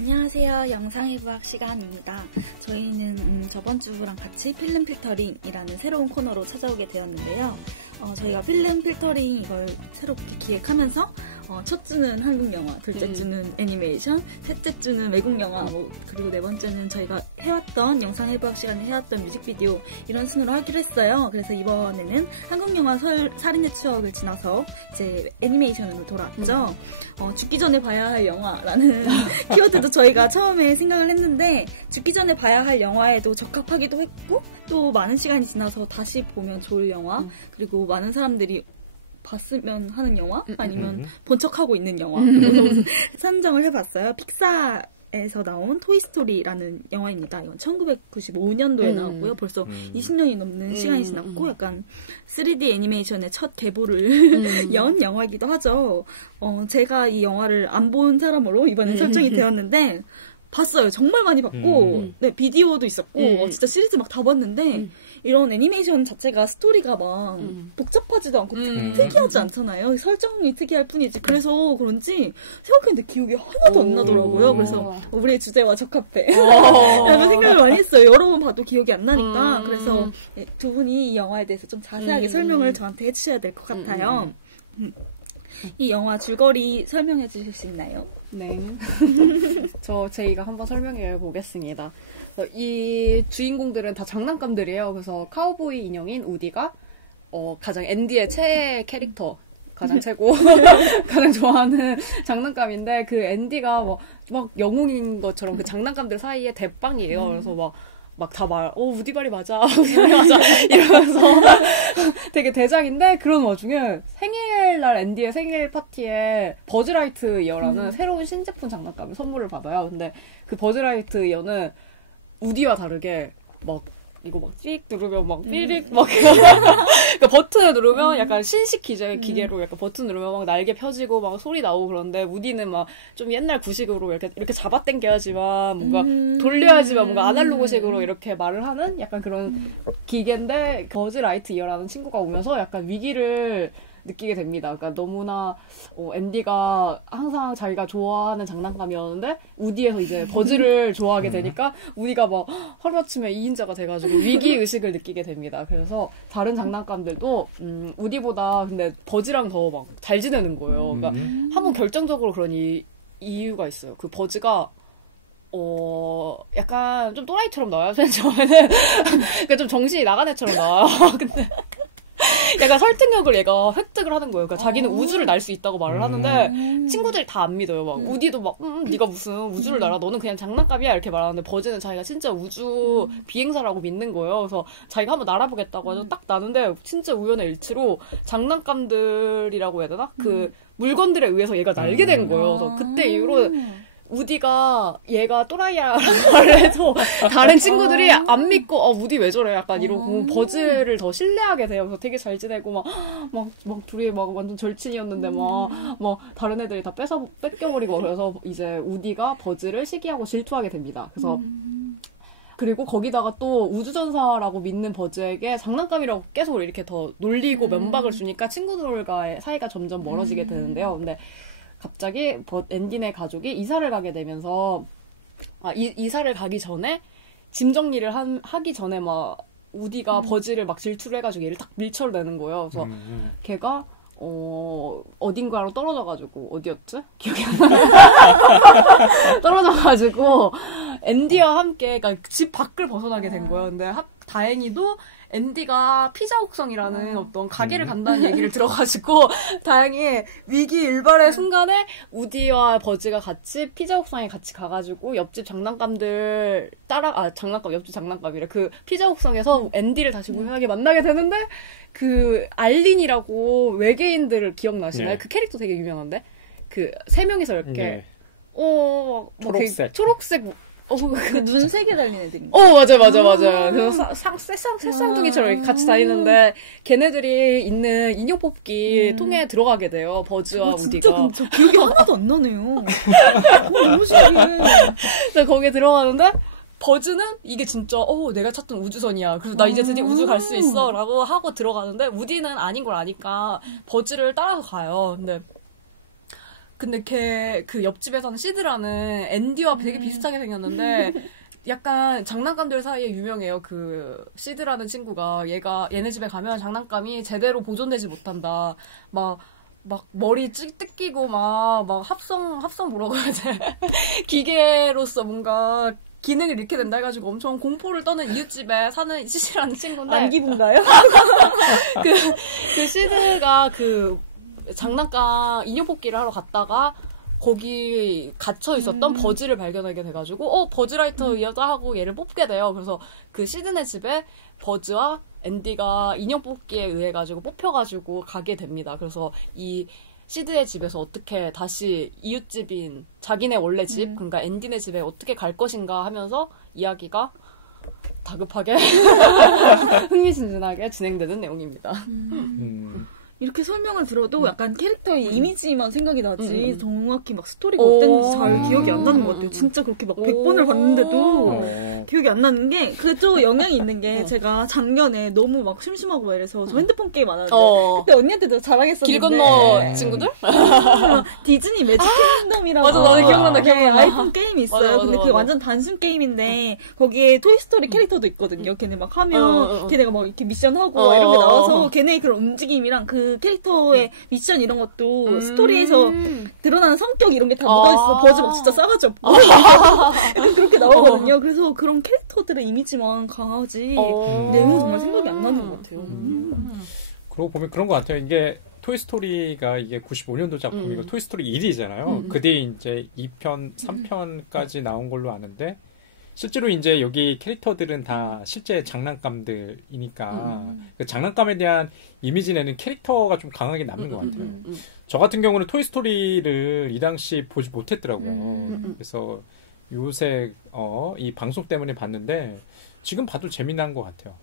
안녕하세요. 영상해부학 시간입니다. 저희는 저번 주랑 같이 필름 필터링이라는 새로운 코너로 찾아오게 되었는데요. 저희가 필름 필터링 이걸 새롭게 기획하면서 첫 주는 한국 영화, 둘째 주는 애니메이션, 셋째 주는 외국 영화, 그리고 네 번째는 저희가 해왔던 영상해부학 시간에 해왔던 뮤직비디오 이런 순으로 하기로 했어요. 그래서 이번에는 한국 영화 살인의 추억을 지나서 이제 애니메이션으로 돌아왔죠. 죽기 전에 봐야 할 영화라는 키워드도 저희가 처음에 생각을 했는데 죽기 전에 봐야 할 영화에도 적합하기도 했고 또 많은 시간이 지나서 다시 보면 좋을 영화 그리고 많은 사람들이 봤으면 하는 영화 아니면 본 척하고 있는 영화 선정을 해봤어요. 픽사에서 나온 토이스토리라는 영화입니다. 이건 1995년도에 나왔고요. 벌써 20년이 넘는 시간이 지났고 약간 3D 애니메이션의 첫 계보를 연 영화이기도 하죠. 제가 이 영화를 안 본 사람으로 이번에 설정이 되었는데 봤어요. 정말 많이 봤고 네, 비디오도 있었고 진짜 시리즈 막 다 봤는데 이런 애니메이션 자체가 스토리가 막 복잡하지도 않고 특이하지 않잖아요. 설정이 특이할 뿐이지. 그래서 그런지 생각했는데 기억이 하나도 안 나더라고요. 그래서 우리의 주제와 적합해 라는 생각을 많이 했어요. 여러 번 봐도 기억이 안 나니까. 그래서 두 분이 이 영화에 대해서 좀 자세하게 설명을 저한테 해주셔야 될 것 같아요. 이 영화 줄거리 설명해 주실 수 있나요? 네. 제이가 한번 설명해 보겠습니다. 이 주인공들은 다 장난감들이에요. 그래서 카우보이 인형인 우디가 가장 앤디의 최애 캐릭터, 가장 최고, 가장 좋아하는 장난감인데 그 앤디가 막 영웅인 것처럼 그 장난감들 사이에 대빵이에요. 그래서 막 다 우디 말이 맞아, 우디 말이 맞아, 이러면서 되게 대장인데, 그런 와중에 생일날 앤디의 생일 파티에 버즈라이트 이어라는 새로운 신제품 장난감을 선물을 받아요. 근데 그 버즈라이트 이어는 우디와 다르게 이거 찍 누르면 삐릭 그러니까 버튼을 누르면 약간 신식 기계로 약간 버튼 누르면 날개 펴지고 소리 나오고 그런데 우디는 좀 옛날 구식으로 이렇게 잡아당겨야지만 뭔가 돌려야지만 뭔가 아날로그식으로 이렇게 말을 하는 약간 그런 기계인데 버즈 라이트 이어라는 친구가 오면서 약간 위기를 느끼게 됩니다. 그러니까 너무나 앤디가 항상 자기가 좋아하는 장난감이었는데 우디에서 이제 버즈를 좋아하게 되니까 우디가 하루아침에 2인자가 돼가지고 위기의식을 느끼게 됩니다. 그래서 다른 장난감들도 우디보다 근데 버즈랑 더 잘 지내는 거예요. 그러니까 한번 결정적으로 그런 이유가 있어요. 그 버즈가 약간 좀 또라이처럼 나와요. 처음에는 그러니까 좀 정신이 나간 애처럼 나와요. 근데 약간 설득력을 얘가 획득을 하는 거예요. 그러니까 자기는 우주를 날 수 있다고 말을 하는데 친구들이 다 안 믿어요. 우디도 네가 무슨 우주를 날아? 너는 그냥 장난감이야 이렇게 말하는데 버즈는 자기가 진짜 우주 비행사라고 믿는 거예요. 그래서 자기가 한번 날아보겠다고 해서 딱 나는데 진짜 우연의 일치로 장난감들이라고 해야 되나? 그 물건들에 의해서 얘가 날게 된 거예요. 그래서 그때 이후로 우디가 얘가 또라이야라고 말을 해도 다른 친구들이 안 믿고 우디 왜 저래 약간 이러고 버즈를 더 신뢰하게 돼요. 그래서 되게 잘 지내고 막 둘이 완전 절친이었는데 다른 애들이 다 뺏겨버리고 그래서 이제 우디가 버즈를 시기하고 질투하게 됩니다. 그래서 그리고 거기다가 또 우주전사라고 믿는 버즈에게 장난감이라고 계속 이렇게 더 놀리고 면박을 주니까 친구들과의 사이가 점점 멀어지게 되는데요. 근데 갑자기 앤디네 가족이 이사를 가게 되면서 이사를 가기 전에 짐 정리를 하기 전에 우디가 버즈를 질투를 해가지고 얘를 딱 밀쳐내는 거예요. 그래서 걔가 어딘가로 떨어져가지고 어디였지? 기억이 안 나. 떨어져가지고 앤디와 함께 그러니까 집 밖을 벗어나게 된 거예요. 근데 다행히도 앤디가 피자 옥성이라는 어떤 가게를 간다는 얘기를 들어가지고 다행히 위기 일발의 순간에 우디와 버즈가 같이 피자 옥상에 같이 가가지고 옆집 장난감들 옆집 장난감이래. 그 피자 옥상에서 앤디를 다시 우연하게 만나게 되는데 그 알린이라고 외계인들을 기억나시나요? 네. 그 캐릭터 되게 유명한데 그 세 명이서 이렇게 초록색 그 눈 세 개 달린 애들인가? 맞아. 그래서 새쌍둥이처럼 이렇게 같이 다니는데, 걔네들이 있는 인형 뽑기 통에 들어가게 돼요, 버즈와 우디가. 진짜 기억이 하나도 안 나네요. 너무 신기해. 그래서 거기에 들어가는데, 버즈는 이게 진짜, 내가 찾던 우주선이야. 그래서 나 이제 드디어 우주 갈 수 있어. 라고 하고 들어가는데, 우디는 아닌 걸 아니까, 버즈를 따라서 가요. 근데, 근데 걔 그 옆집에 사는 시드라는 앤디와 되게 비슷하게 생겼는데 약간 장난감들 사이에 유명해요. 그 시드라는 친구가 얘네 집에 가면 장난감이 제대로 보존되지 못한다. 막 머리 뜯기고 막 합성 뭐라고 해야 돼? 기계로서 뭔가 기능을 잃게 된다 해가지고 엄청 공포를 떠는 이웃집에 사는 시시라는 친구인데. 안기분가요? 그 시드가 그 장난감 인형 뽑기를 하러 갔다가 거기 갇혀 있었던 버즈를 발견하게 돼가지고 버즈라이터 여자 하고 얘를 뽑게 돼요. 그래서 그 시드네 집에 버즈와 앤디가 인형 뽑기에 의해 가지고 뽑혀가지고 가게 됩니다. 그래서 이 시드의 집에서 어떻게 다시 이웃집인 자기네 원래 집, 그러니까 앤디네 집에 어떻게 갈 것인가 하면서 이야기가 다급하게 흥미진진하게 진행되는 내용입니다. 이렇게 설명을 들어도 약간 캐릭터의 이미지만 생각이 나지 정확히 막 스토리가 어땠는지 잘 기억이 안 나는 것 같아요. 진짜 그렇게 막 100번을 봤는데도 기억이 안 나는 게 그쪽 영향이 있는 게 제가 작년에 너무 막 심심하고 막 이래서 저 핸드폰 게임 안 하는데 그때 언니한테도 자랑했었는데 길 건너 친구들? 디즈니 매직 킹덤이라고 맞아, 나도 기억난다. 아이폰 게임이 있어요. 맞아, 근데 그게 맞아. 완전 단순 게임인데 거기에 토이스토리 캐릭터도 있거든요. 걔네 막 하면 걔네가 막 이렇게 미션하고 이런 게 나와서 걔네의 그런 움직임이랑 그 캐릭터의 미션 이런 것도 스토리에서 드러나는 성격 이런 게 다 묻어있어. 버즈 막 진짜 싸가지 없고 약간 그렇게 나오거든요. 그래서 그런 캐릭터들의 이미지만 강하지 내용은 정말 생각이 안 나는 것 같아요. 그러고 보면 그런 것 같아요. 이게 토이스토리가 이게 95년도 작품이고 토이스토리 1이잖아요. 그 뒤에 이제 2편, 3편까지 나온 걸로 아는데 실제로 이제 여기 캐릭터들은 다 실제 장난감들이니까 그 장난감에 대한 이미지 내는 캐릭터가 좀 강하게 남는 것 같아요. 저 같은 경우는 토이스토리를 이 당시 보지 못했더라고요. 그래서 요새 이 방송 때문에 봤는데 지금 봐도 재미난 것 같아요.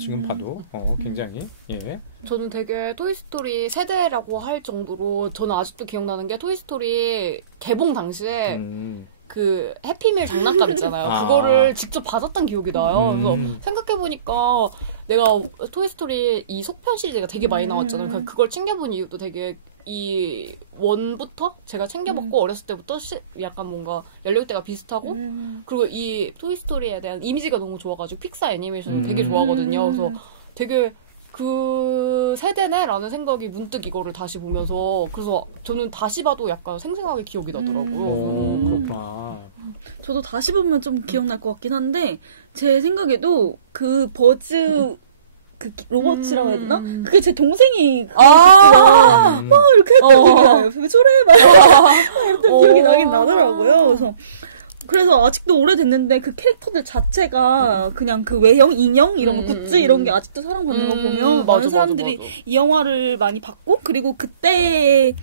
지금 봐도 굉장히 예. 저는 되게 토이스토리 세대라고 할 정도로 저는 아직도 기억나는 게 토이스토리 개봉 당시에 그 해피밀 장난감 있잖아요. 그거를 직접 받았던 기억이 나요. 그래서 생각해보니까 내가 토이스토리 이 속편 시리즈가 되게 많이 나왔잖아요. 그러니까 그걸 챙겨본 이유도 되게 이 원부터 제가 챙겨봤고 어렸을 때부터 약간 뭔가 연령대가 비슷하고 그리고 이 토이스토리에 대한 이미지가 너무 좋아가지고 픽사 애니메이션을 되게 좋아하거든요. 그래서 되게 그 세대네라는 생각이 문득 이거를 다시 보면서 그래서 저는 다시 봐도 약간 생생하게 기억이 나더라고요. 그렇구나. 저도 다시 보면 좀 기억날 것 같긴 한데 제 생각에도 그 버즈 그 로봇이라고 해야 되나? 그게 제 동생이 막 이렇게 했던 왜 저래? 막 이랬던 기억이 나긴 나더라고요. 그래서 아직도 오래됐는데 그 캐릭터들 자체가 그냥 그 외형, 인형 이런 거 굿즈 이런 게 아직도 사랑받는 거 보면 많은 사람들이 이 영화를 많이 봤고 그리고 그때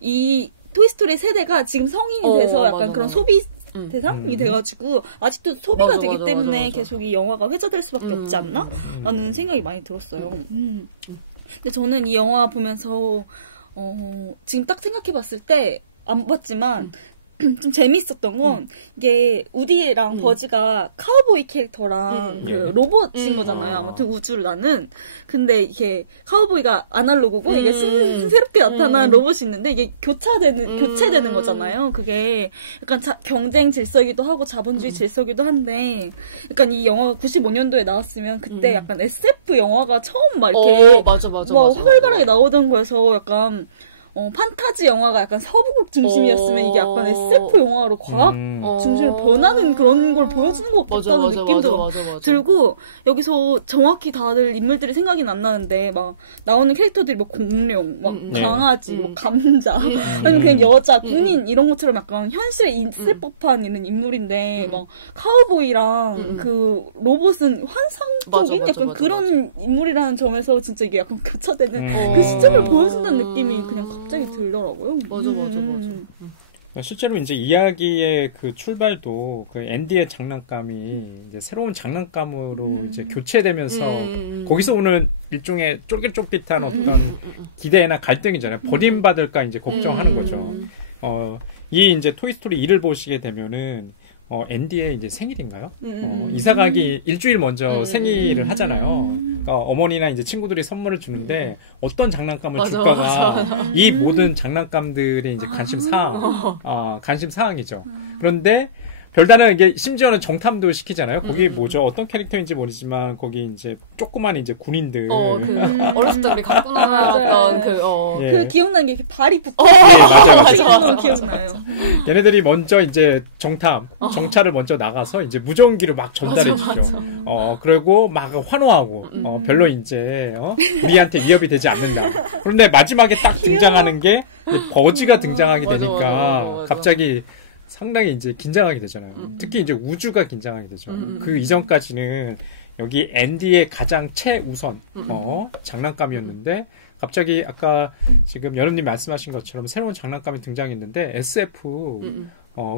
이 토이스토리 세대가 지금 성인이 돼서 약간 그런 소비 대상이 돼가지고 아직도 소비가 되기 때문에 계속 이 영화가 회자될 수밖에 없지 않나? 라는 생각이 많이 들었어요. 근데 저는 이 영화 보면서 지금 딱 생각해봤을 때 안 봤지만 좀 재밌었던 건 이게 우디랑 버즈가 카우보이 캐릭터랑 그 로봇인 거잖아요. 아무튼 우주를 나는. 근데 이게 카우보이가 아날로그고 이게 새롭게 나타난 로봇이 있는데 이게 교체되는 거잖아요. 그게 약간 경쟁 질서이기도 하고 자본주의 질서이기도 한데 약간 이 영화가 95년도에 나왔으면 그때 약간 SF 영화가 처음 막 이렇게 맞아. 활발하게 나오던 거여서 약간 판타지 영화가 약간 서부극 중심이었으면 이게 약간 SF 영화로 과학 중심으로 변하는 그런 걸 보여주는 것 같다는 느낌도 들고 여기서 정확히 다들 인물들이 생각이 안 나는데 막 나오는 캐릭터들이 뭐 공룡, 막 강아지, 뭐 감자, 아니면 그냥 여자, 군인 이런 것처럼 약간 현실에 있을 법한 이런 인물인데 막 카우보이랑 그 로봇은 환상적인 약간 그런 인물이라는 점에서 진짜 이게 약간 교차되는 그 시점을 보여준다는 느낌이 그냥 갑자기 들더라고요. 맞아. 실제로 이제 이야기의 그 출발도 그 앤디의 장난감이 이제 새로운 장난감으로 이제 교체되면서 거기서 오는 일종의 쫄깃쫄깃한 어떤 기대나 갈등이잖아요. 버림받을까 이제 걱정하는 거죠. 이 이제 토이스토리 2를 보시게 되면은 앤디의 이제 생일인가요? 이사 가기 일주일 먼저 생일을 하잖아요. 그러니까 어머니나 이제 친구들이 선물을 주는데 어떤 장난감을 줄까가 이 모든 장난감들의 이제 관심 사항이죠. 그런데 별다른 이게 심지어는 정탐도 시키잖아요. 거기 뭐죠? 어떤 캐릭터인지 모르지만 거기 이제 조그만 이제 군인들. 어렸을 때 우리 갖고 나왔던 그 기억나는 게 이렇게 발이 붙어. 맞아. 기억나요. 얘네들이 먼저 이제 정찰을 먼저 나가서 이제 무전기를 막 전달해 주죠. 그리고 막 환호하고 별로 이제 우리한테 위협이 되지 않는다. 그런데 마지막에 딱 등장하는 게 버즈가 등장하게 되니까 갑자기 상당히 이제 긴장하게 되잖아요. 특히 이제 우주가 긴장하게 되죠. 그 이전까지는 여기 앤디의 가장 최우선 장난감이었는데 갑자기 아까 지금 여름님 말씀하신 것처럼 새로운 장난감이 등장했는데 SF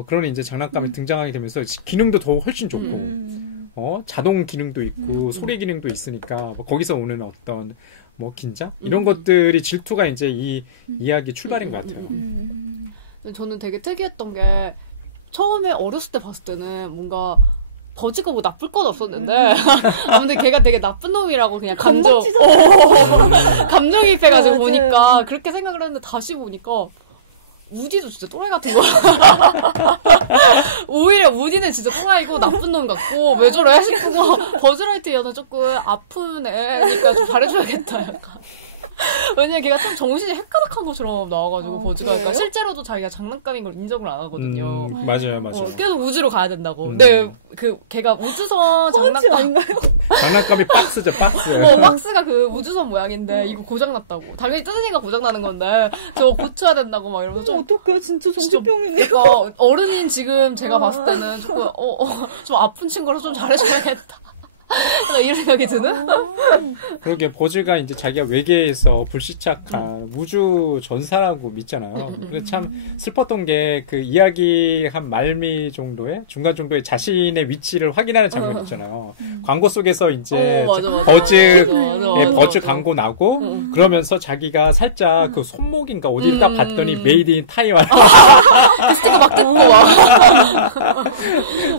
그런 이제 장난감이 등장하게 되면서 기능도 더 훨씬 좋고 자동 기능도 있고 소리 기능도 있으니까 거기서 오는 어떤 긴장 이런 것들이 질투가 이제 이 이야기 출발인 것 같아요. 저는 되게 특이했던 게 처음에 어렸을 때 봤을 때는 뭔가 버즈가 뭐 나쁠 건 없었는데 아무튼 걔가 되게 나쁜 놈이라고 그냥 감정이입해가지고 보니까 그렇게 생각을 했는데 다시 보니까 우디도 진짜 또라이 같은 거야. 오히려 우디는 진짜 또라이고 나쁜 놈 같고 왜 저래 싶고 버즈라이트여는 조금 아픈 애니까 좀 잘해줘야겠다 약간. 왜냐면 걔가 좀 정신이 헷가닥한 것처럼 나와가지고 버즈가 그러니까 실제로도 자기가 장난감인 걸 인정을 안 하거든요. 맞아요. 계속 우주로 가야 된다고. 근데 걔가 우주선 장난감이 박스죠, 박스. 박스가 그 우주선 모양인데 이거 고장났다고. 당연히 뜯으니까 고장나는 건데 저거 고쳐야 된다고 막 이러면서 어떡해 진짜 정신병이네. 그러니까 어른인 지금 제가 봤을 때는 조금 좀 아픈 친구로 좀 잘해줘야겠다. 이런 생각이 드는? 그러게 버즈가 이제 자기가 외계에서 불시착한 우주 전사라고 믿잖아요. 그래서 참 슬펐던 게 그 이야기 한 말미 정도의 중간 정도의 자신의 위치를 확인하는 장면 있잖아요. 광고 속에서 이제 버즈 광고 나고 그러면서 자기가 살짝 그 손목인가 어디를 딱 봤더니 메이드 인 타이완 그 스티커 막 뜯고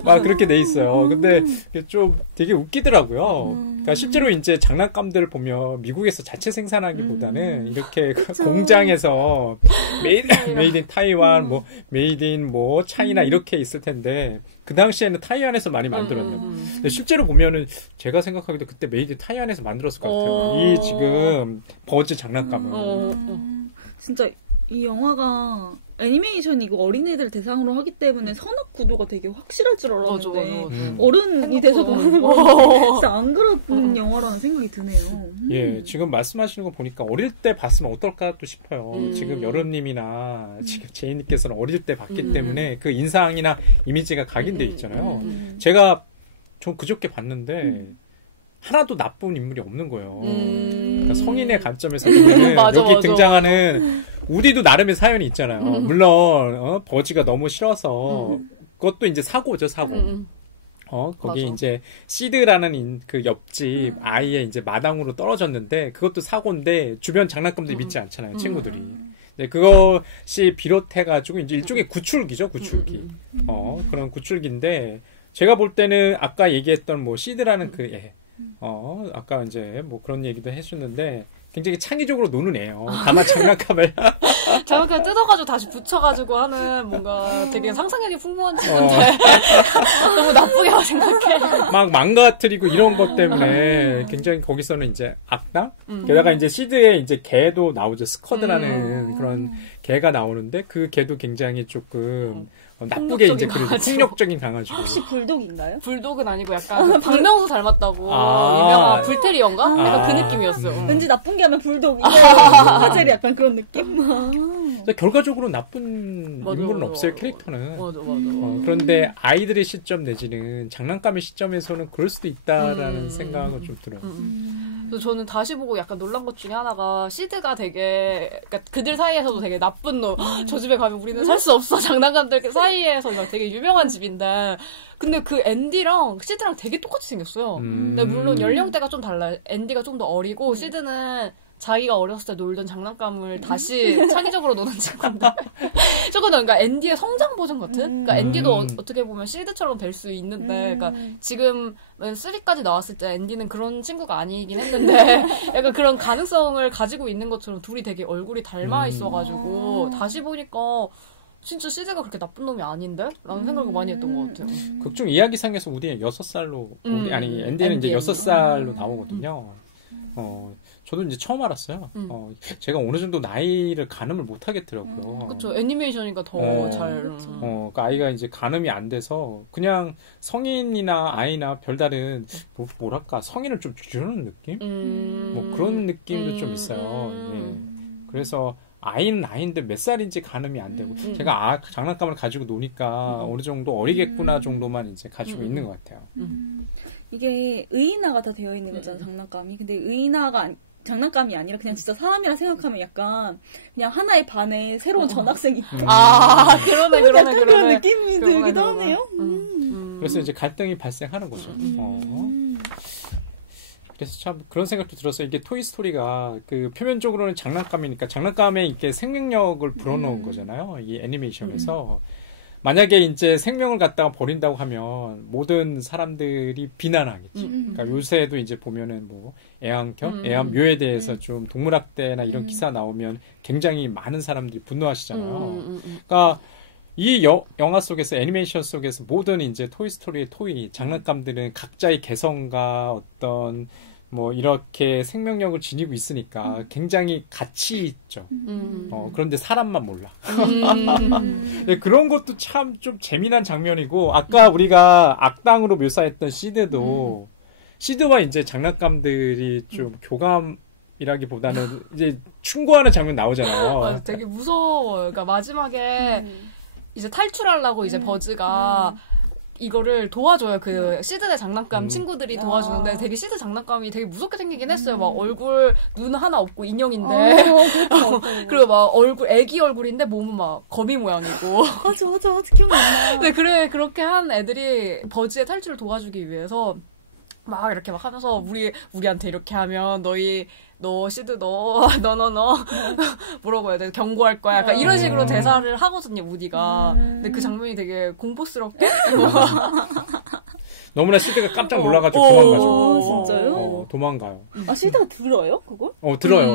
막 그렇게 돼 있어요. 근데 좀 되게 웃기더라고요. 그러니까 실제로 이제 장난감들을 보면 미국에서 자체 생산하기보다는 이렇게 공장에서 메이드 인 타이완, 메이드 인 차이나 이렇게 있을 텐데 그 당시에는 타이완에서 많이 만들었는데 근데 실제로 보면은 제가 생각하기도 그때 메이드 인 타이완에서 만들었을 것 같아요. 이 지금 버즈 장난감은 진짜 이 영화가 애니메이션이고 어린애들 대상으로 하기 때문에 선악 구도가 되게 확실할 줄 알았는데 어른이 돼서도 하는 거 진짜 안 그런 영화라는 생각이 드네요. 예, 지금 말씀하시는 거 보니까 어릴 때 봤으면 어떨까 또 싶어요. 지금 여름님이나 지금 제이님께서는 어릴 때 봤기 때문에 그 인상이나 이미지가 각인돼 있잖아요. 전 그저께 봤는데 하나도 나쁜 인물이 없는 거예요. 그러니까 성인의 관점에서 보면 여기 등장하는 우디도 나름의 사연이 있잖아요. 물론 버즈가 너무 싫어서 그것도 이제 사고죠, 사고. 거기 맞아. 이제 시드라는 그 옆집 아이의 이제 마당으로 떨어졌는데 그것도 사고인데 주변 장난감들이 믿지 않잖아요, 친구들이. 네, 그것이 비롯해가지고 이제 일종의 구출기죠, 구출기. 그런 구출기인데 제가 볼 때는 아까 얘기했던 시드라는 그 애. 아까 이제 그런 얘기도 해주셨는데 굉장히 창의적으로 노는 애요. 다만 장난감을 뜯어가지고 다시 붙여가지고 하는 뭔가 되게 상상력이 풍부한 친구인데 너무 나쁘게 생각해. 막 망가뜨리고 이런 것 때문에 굉장히 거기서는 이제 악당? 게다가 이제 시드에 이제 개도 나오죠. 스커드라는 그런 개가 나오는데 그 개도 굉장히 조금 나쁘게 이제 폭력적인 강아지고. 혹시 불독인가요? 불독은 아니고 약간 박명수 닮았다고 유명한 불테리어인가? 약간 그 느낌이었어요. 왠지 나쁜 게 하면 불독인데 화젤이 약간 그런 느낌? 결과적으로 나쁜 인물은 없어요, 캐릭터는. 맞아. 그런데 아이들의 시점 내지는 장난감의 시점에서는 그럴 수도 있다라는 생각은 좀 들어요. 그래서 저는 다시 보고 약간 놀란 것 중에 하나가 시드가 되게 그러니까 그들 사이에서도 되게 나쁜 놈. 저 집에 가면 우리는 살 수 없어. 장난감들 사이에서 막 되게 유명한 집인데 근데 그 앤디랑 시드랑 되게 똑같이 생겼어요. 근데 물론 연령대가 좀 달라요. 앤디가 좀 더 어리고 시드는 자기가 어렸을 때 놀던 장난감을 다시 창의적으로 노는 친구인데 조금 더 그러니까 앤디의 성장 버전 같은? 그러니까 앤디도 어떻게 보면 시드처럼 될 수 있는데 그러니까 지금 3까지 나왔을 때 앤디는 그런 친구가 아니긴 했는데 약간 그런 가능성을 가지고 있는 것처럼 둘이 되게 얼굴이 닮아 있어가지고 다시 보니까 진짜 시드가 그렇게 나쁜 놈이 아닌데? 라는 생각을 많이 했던 것 같아요. 극중 이야기상에서 우디는 6살로 아니 앤디는 이제 6살로 나오거든요. 저도 이제 처음 알았어요. 제가 어느 정도 나이를 가늠을 못 하겠더라고요. 그쵸. 애니메이션이니까 더 잘. 그러니까 아이가 이제 가늠이 안 돼서 그냥 성인이나 아이나 별다른 뭐랄까 성인을 좀 주는 느낌? 뭐 그런 느낌도 좀 있어요. 예. 그래서 아이는 아이인데 몇 살인지 가늠이 안 되고 제가 장난감을 가지고 노니까 어느 정도 어리겠구나 정도만 이제 가지고 있는 것 같아요. 이게 의인화가 다 되어 있는 거잖아 장난감이. 근데 의인화가 장난감이 아니라 그냥 진짜 사람이라 생각하면 약간 그냥 하나의 반에 새로운 전학생이 그러네. 그런 느낌이 들기도 하네요. 그래서 이제 갈등이 발생하는 거죠. 그래서 참 그런 생각도 들었어요. 이게 토이스토리가 그 표면적으로는 장난감이니까 장난감에 이렇게 생명력을 불어넣은 거잖아요. 이 애니메이션에서. 만약에 이제 생명을 갖다가 버린다고 하면 모든 사람들이 비난하겠지. 그러니까 요새도 이제 보면은 뭐 애완묘에 대해서 좀 동물학대나 이런 기사 나오면 굉장히 많은 사람들이 분노하시잖아요. 그러니까 이 영화 속에서 애니메이션 속에서 모든 이제 토이스토리의 토이 장난감들은 각자의 개성과 어떤 뭐 이렇게 생명력을 지니고 있으니까 굉장히 가치 있죠. 그런데 사람만 몰라. 네, 그런 것도 참 좀 재미난 장면이고 아까 우리가 악당으로 묘사했던 시드도 시드와 이제 장난감들이 좀 교감이라기보다는 이제 충고하는 장면 나오잖아요. 되게 무서워요. 그러니까 마지막에 이제 탈출하려고 이제 버즈가 이거를 도와줘요. 그 시드의 장난감 친구들이 도와주는데 되게 시드 장난감이 되게 무섭게 생기긴 했어요. 막 얼굴 눈 하나 없고 인형인데 그리고 막 얼굴 애기 얼굴인데 몸은 막 거미 모양이고 맞아 기억나. 네, 그래 그렇게 한 애들이 버즈의 탈출을 도와주기 위해서 막 이렇게 막 하면서 우리한테 이렇게 하면 너 시드 너 뭐라고 해야 돼 경고할 거야 약간 이런 식으로 대사를 하거든요 우디가. 근데 그 장면이 되게 공포스럽게 너무나 시드가 깜짝 놀라가지고 도망가죠. 진짜요? 도망가요. 시드가 들어요 그걸? 들어요.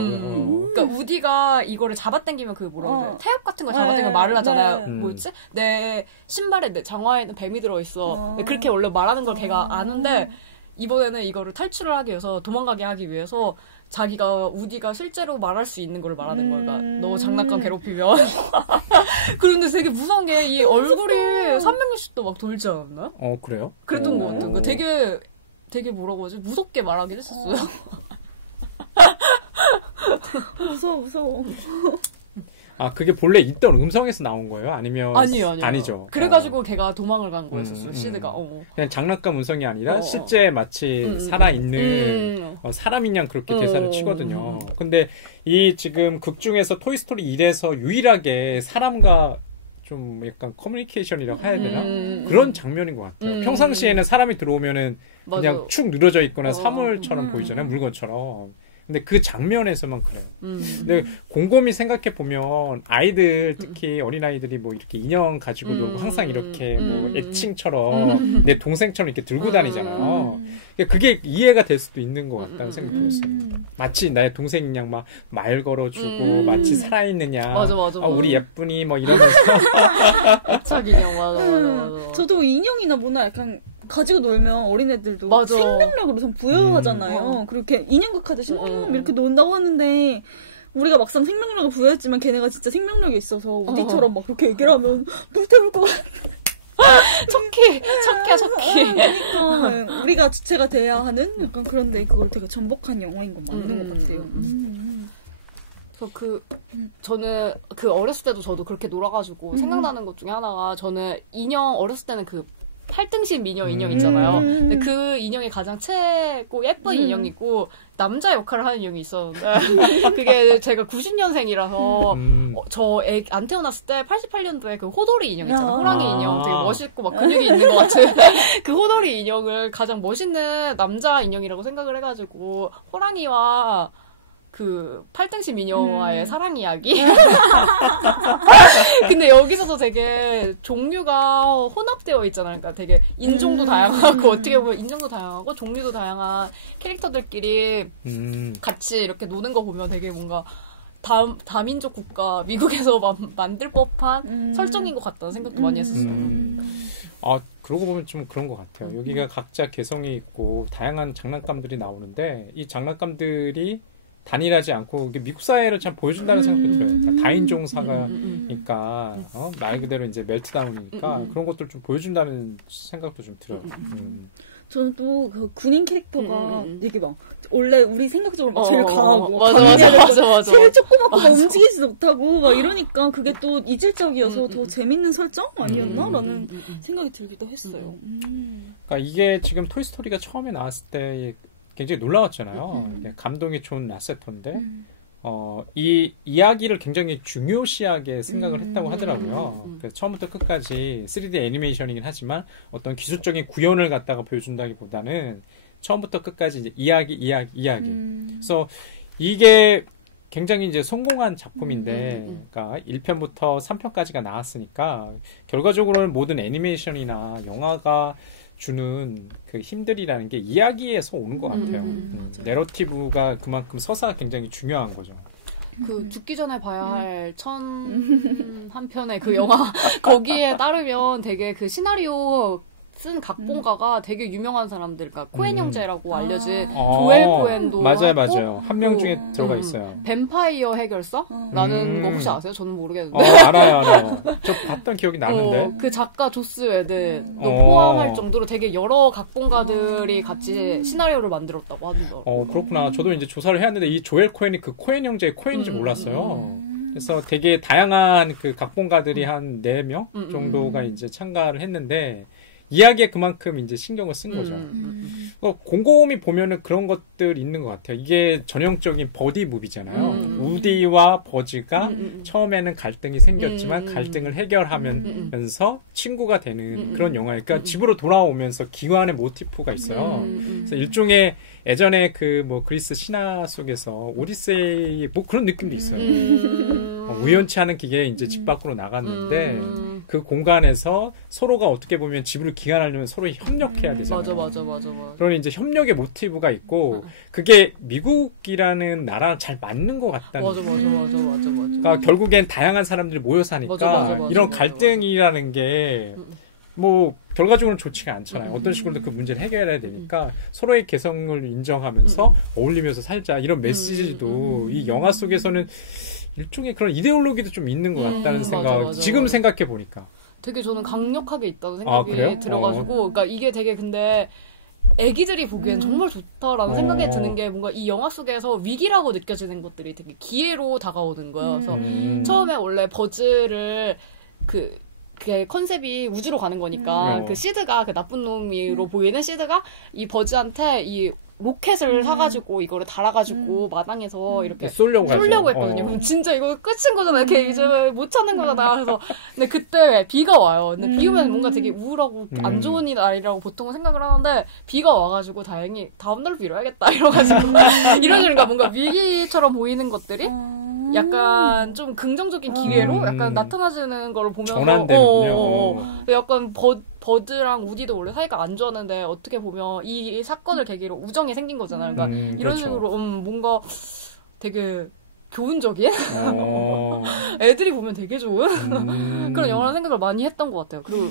그러니까 우디가 이거를 잡아당기면 그 뭐라고 해야 돼 태엽 같은 걸 잡아당기면 말을 하잖아요. 뭐였지? 내 신발에 내 장화에는 뱀이 들어있어. 그렇게 원래 말하는 걸 걔가 아는데 이번에는 이거를 탈출을 하기 위해서 도망가게 하기 위해서 자기가 우디가 실제로 말할 수 있는 걸 말하는 거야. 그러니까 너 장난감 괴롭히면. 그런데 되게 무서운 게 이 얼굴이 360도 막 돌지 않았나? 그래요? 그랬던 것 같아. 그러니까 되게 뭐라고 하지? 무섭게 말하긴 했었어요. 무서워. 그게 본래 있던 음성에서 나온 거예요? 아니면 아니요. 아니죠. 그래가지고 걔가 도망을 간 거였었어요. 시드가. 그냥 장난감 음성이 아니라 실제 마치 살아있는 사람인 양 그렇게 대사를 치거든요. 근데 이 지금 극 중에서 토이스토리 1에서 유일하게 사람과 좀 약간 커뮤니케이션이라고 해야 되나? 그런 장면인 것 같아요. 평상시에는 사람이 들어오면은 그냥 맞아. 축 늘어져 있거나 사물처럼 보이잖아요. 물건처럼. 근데 그 장면에서만 그래요. 근데 곰곰이 생각해 보면 아이들 특히 어린아이들이 뭐 이렇게 인형 가지고 놀고 항상 이렇게 뭐 애칭처럼 내 동생처럼 이렇게 들고 다니잖아요. 그게 이해가 될 수도 있는 것 같다는 생각이 들었어요. 마치 나의 동생 양 막 말 걸어주고 마치 살아있느냐. 맞아. 우리 예쁜이 뭐 이러면서. 애착 인형 맞아. 저도 인형이나 뭐나 약간 가지고 놀면 어린애들도 맞아. 생명력으로 좀 부여하잖아요. 그렇게 인형극 하듯이 이렇게 논다고 하는데 우리가 막상 생명력을 부여했지만 걔네가 진짜 생명력이 있어서 우디처럼 막 그렇게 얘기를 하면 불태울 것 같아. 척해. 그러니까 우리가 주체가 돼야 하는 약간 그런데 그걸 되게 전복한 영화인 건 맞는 것 같아요. 그래서 저는 어렸을 때도 저도 그렇게 놀아가지고 생각나는 것 중에 하나가 저는 인형 어렸을 때는 그 8등신 미녀 인형 있잖아요. 근데 그 인형이 가장 최고 예쁜 인형이고 남자 역할을 하는 인형이 있었는데 그게 제가 90년생이라서 저 안 태어났을 때 88년도에 그 호돌이 인형 있잖아요. 호랑이 인형 되게 멋있고 막 근육이 있는 것 같은 그 호돌이 인형을 가장 멋있는 남자 인형이라고 생각을 해가지고 호랑이와 그 팔등시 미녀와의 사랑 이야기. 근데 여기서도 되게 종류가 혼합되어 있잖아요. 그러니까 되게 인종도 다양하고 어떻게 보면 인종도 다양하고 종류도 다양한 캐릭터들끼리 같이 이렇게 노는 거 보면 되게 뭔가 다민족 국가 미국에서 만들 법한 설정인 것 같다는 생각도 많이 했었어요. 아, 그러고 보면 좀 그런 것 같아요. 여기가 각자 개성이 있고 다양한 장난감들이 나오는데 이 장난감들이 단일하지 않고 이게 미국 사회를 참 보여준다는 생각도 들어요. 그러니까 다인종 사회니까 말 그대로 이제 멜트다운이니까 그런 것들 좀 보여준다는 생각도 좀 들어요. 저는 또 그 군인 캐릭터가 되게 막 원래 우리 생각적으로 막 제일 강하고 맞아. 제일 조그맣고 막 움직이지도 못하고 막 이러니까 그게 또 이질적이어서 더 재밌는 설정 아니었나라는 생각이 들기도 했어요. 그러니까 이게 지금 토이스토리가 처음에 나왔을 때 굉장히 놀라웠잖아요. 감동이 좋은 라세터인데 이 이야기를 굉장히 중요시하게 생각을 했다고 하더라고요. 그래서 처음부터 끝까지 3D 애니메이션이긴 하지만 어떤 기술적인 구현을 갖다가 보여준다기보다는 처음부터 끝까지 이제 이야기. 그래서 이게 굉장히 이제 성공한 작품인데, 그러니까 1편부터 3편까지가 나왔으니까 결과적으로는 모든 애니메이션이나 영화가 주는 그 힘들이라는 게 이야기에서 오는 것 같아요. 내러티브가 그만큼 서사가 굉장히 중요한 거죠. 그 죽기 전에 봐야 할 1001편의 그 영화 거기에 따르면 되게 그 시나리오 쓴 각본가가 되게 유명한 사람들, 그러니까 코엔 형제라고 알려진 조엘 코엔도 맞아요. 한 명 중에 들어가 있어요. 뱀파이어 해결사라는 거 혹시 아세요? 저는 모르겠는데. 알아요. 저 봤던 기억이 나는데. 그 작가 조스 웨든도 포함할 정도로 되게 여러 각본가들이 같이 시나리오를 만들었다고 하더라고요. 그렇구나. 저도 이제 조사를 해왔는데 이 조엘 코엔이 그 코엔 형제의 코엔인지 몰랐어요. 그래서 되게 다양한 그 각본가들이 한 4명 정도가 이제 참가를 했는데 이야기에 그만큼 이제 신경을 쓴 거죠. 곰곰이 보면은 그런 것들 있는 것 같아요. 이게 전형적인 버디 무비잖아요. 우디와 버즈가 처음에는 갈등이 생겼지만 갈등을 해결하면서 친구가 되는 그런 영화예요. 그러니까 집으로 돌아오면서 기환의 모티프가 있어요. 그래서 일종의 예전에 그 뭐 그리스 신화 속에서 오디세이 뭐 그런 느낌도 있어요. 우연치 않은 기계에 이제 집 밖으로 나갔는데 그 공간에서 서로가 어떻게 보면 집으로 귀환하려면 서로 협력해야 되잖아요. 맞아. 그러니 이제 협력의 모티브가 있고 그게 미국이라는 나라랑 잘 맞는 것 같다는. 맞아. 그러니까 결국엔 다양한 사람들이 모여 사니까 이런 갈등이라는 게 뭐 결과적으로는 좋지가 않잖아요. 어떤 식으로든 그 문제를 해결해야 되니까 서로의 개성을 인정하면서 어울리면서 살자 이런 메시지도 이 영화 속에서는 일종의 그런 이데올로기도 좀 있는 것 같다는 생각. 맞아. 지금 생각해 보니까. 되게 저는 강력하게 있다는 생각이 들어가지고, 그러니까 이게 되게 근데 애기들이 보기엔 정말 좋다라는 생각이 드는 게 뭔가 이 영화 속에서 위기라고 느껴지는 것들이 되게 기회로 다가오는 거예요. 그래서 처음에 원래 버즈를 그게 컨셉이 우주로 가는 거니까 그 시드가 그 나쁜 놈이로 보이는 시드가 이 버즈한테 이 로켓을 사가지고 이거를 달아가지고 마당에서 이렇게 쏘려고 했거든요. 그럼 진짜 이거 끝인 거잖아요. 이렇게 이제 못 찾는 거잖아. 그래서 근데 그때 비가 와요. 근데 비 오면 뭔가 되게 우울하고 안 좋은 날이라고 보통은 생각을 하는데 비가 와가지고 다행히 다음 날로 미뤄야겠다 이러가지고 이러니까 뭔가 위기처럼 보이는 것들이 약간 좀 긍정적인 기회로 약간 나타나지는 걸 보면서 전환되는군요. 약간 버드랑 우디도 원래 사이가 안 좋았는데 어떻게 보면 이 사건을 계기로 우정이 생긴 거잖아요. 그러니까 이런 그렇죠. 식으로 뭔가 되게 교훈적인 애들이 보면 되게 좋은 그런 영화라는 생각을 많이 했던 것 같아요. 그리고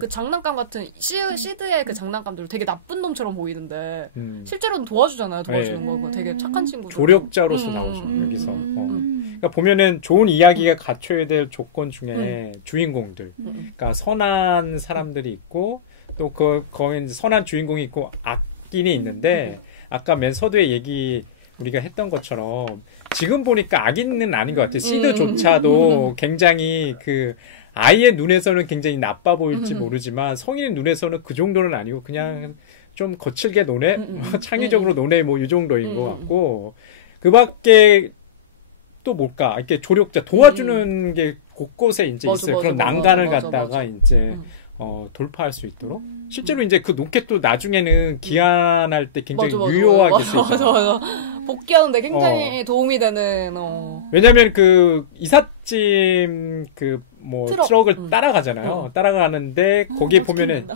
그 장난감 같은 시드의 그 장난감들 되게 나쁜 놈처럼 보이는데 실제로는 도와주잖아요. 도와주는 거 되게 착한 친구. 조력자로서 나오죠. 여기서. 그러니까 보면은 좋은 이야기가 갖춰야 될 조건 중에 주인공들, 그러니까 선한 사람들이 있고 또 거기 선한 주인공이 있고 악인이 있는데 아까 맨 서두에 우리가 했던 것처럼 지금 보니까 악인은 아닌 것 같아요. 시드조차도 굉장히 그 아이의 눈에서는 굉장히 나빠 보일지 모르지만 성인의 눈에서는 그 정도는 아니고 그냥 좀 거칠게 노네, 창의적으로 노네 뭐 이 정도인 것 같고 그밖에 또 뭘까 이렇게 조력자 도와주는 게 곳곳에 이제 있어요. 그런 난간을 갖다가 이제 돌파할 수 있도록. 실제로 이제 그 로켓도 나중에는 기한할 때 굉장히 유효하게 쓰이죠. 맞아. 복귀하는데 굉장히 도움이 되는. 왜냐면 그 이삿짐 트럭을 따라가잖아요. 따라가는데 거기에 보면은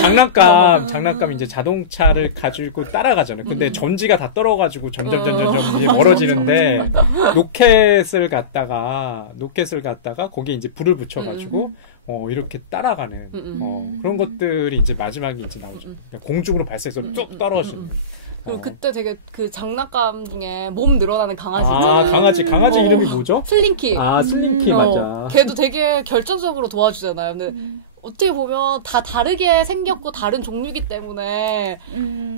장난감 이제 자동차를 가지고 따라가잖아요. 근데 전지가 다 떨어가지고 점점 멀어지는데 로켓을 갖다가 거기에 이제 불을 붙여가지고 이렇게 따라가는 그런 것들이 이제 마지막에 이제 나오죠. 공중으로 발사해서 쭉 떨어지는. 그리고 그때 되게 그 장난감 중에 몸 늘어나는 강아지 있잖아요. 강아지 이름이 뭐죠? 슬링키. 슬링키 맞아. 걔도 되게 결정적으로 도와주잖아요. 근데 어떻게 보면 다 다르게 생겼고 다른 종류이기 때문에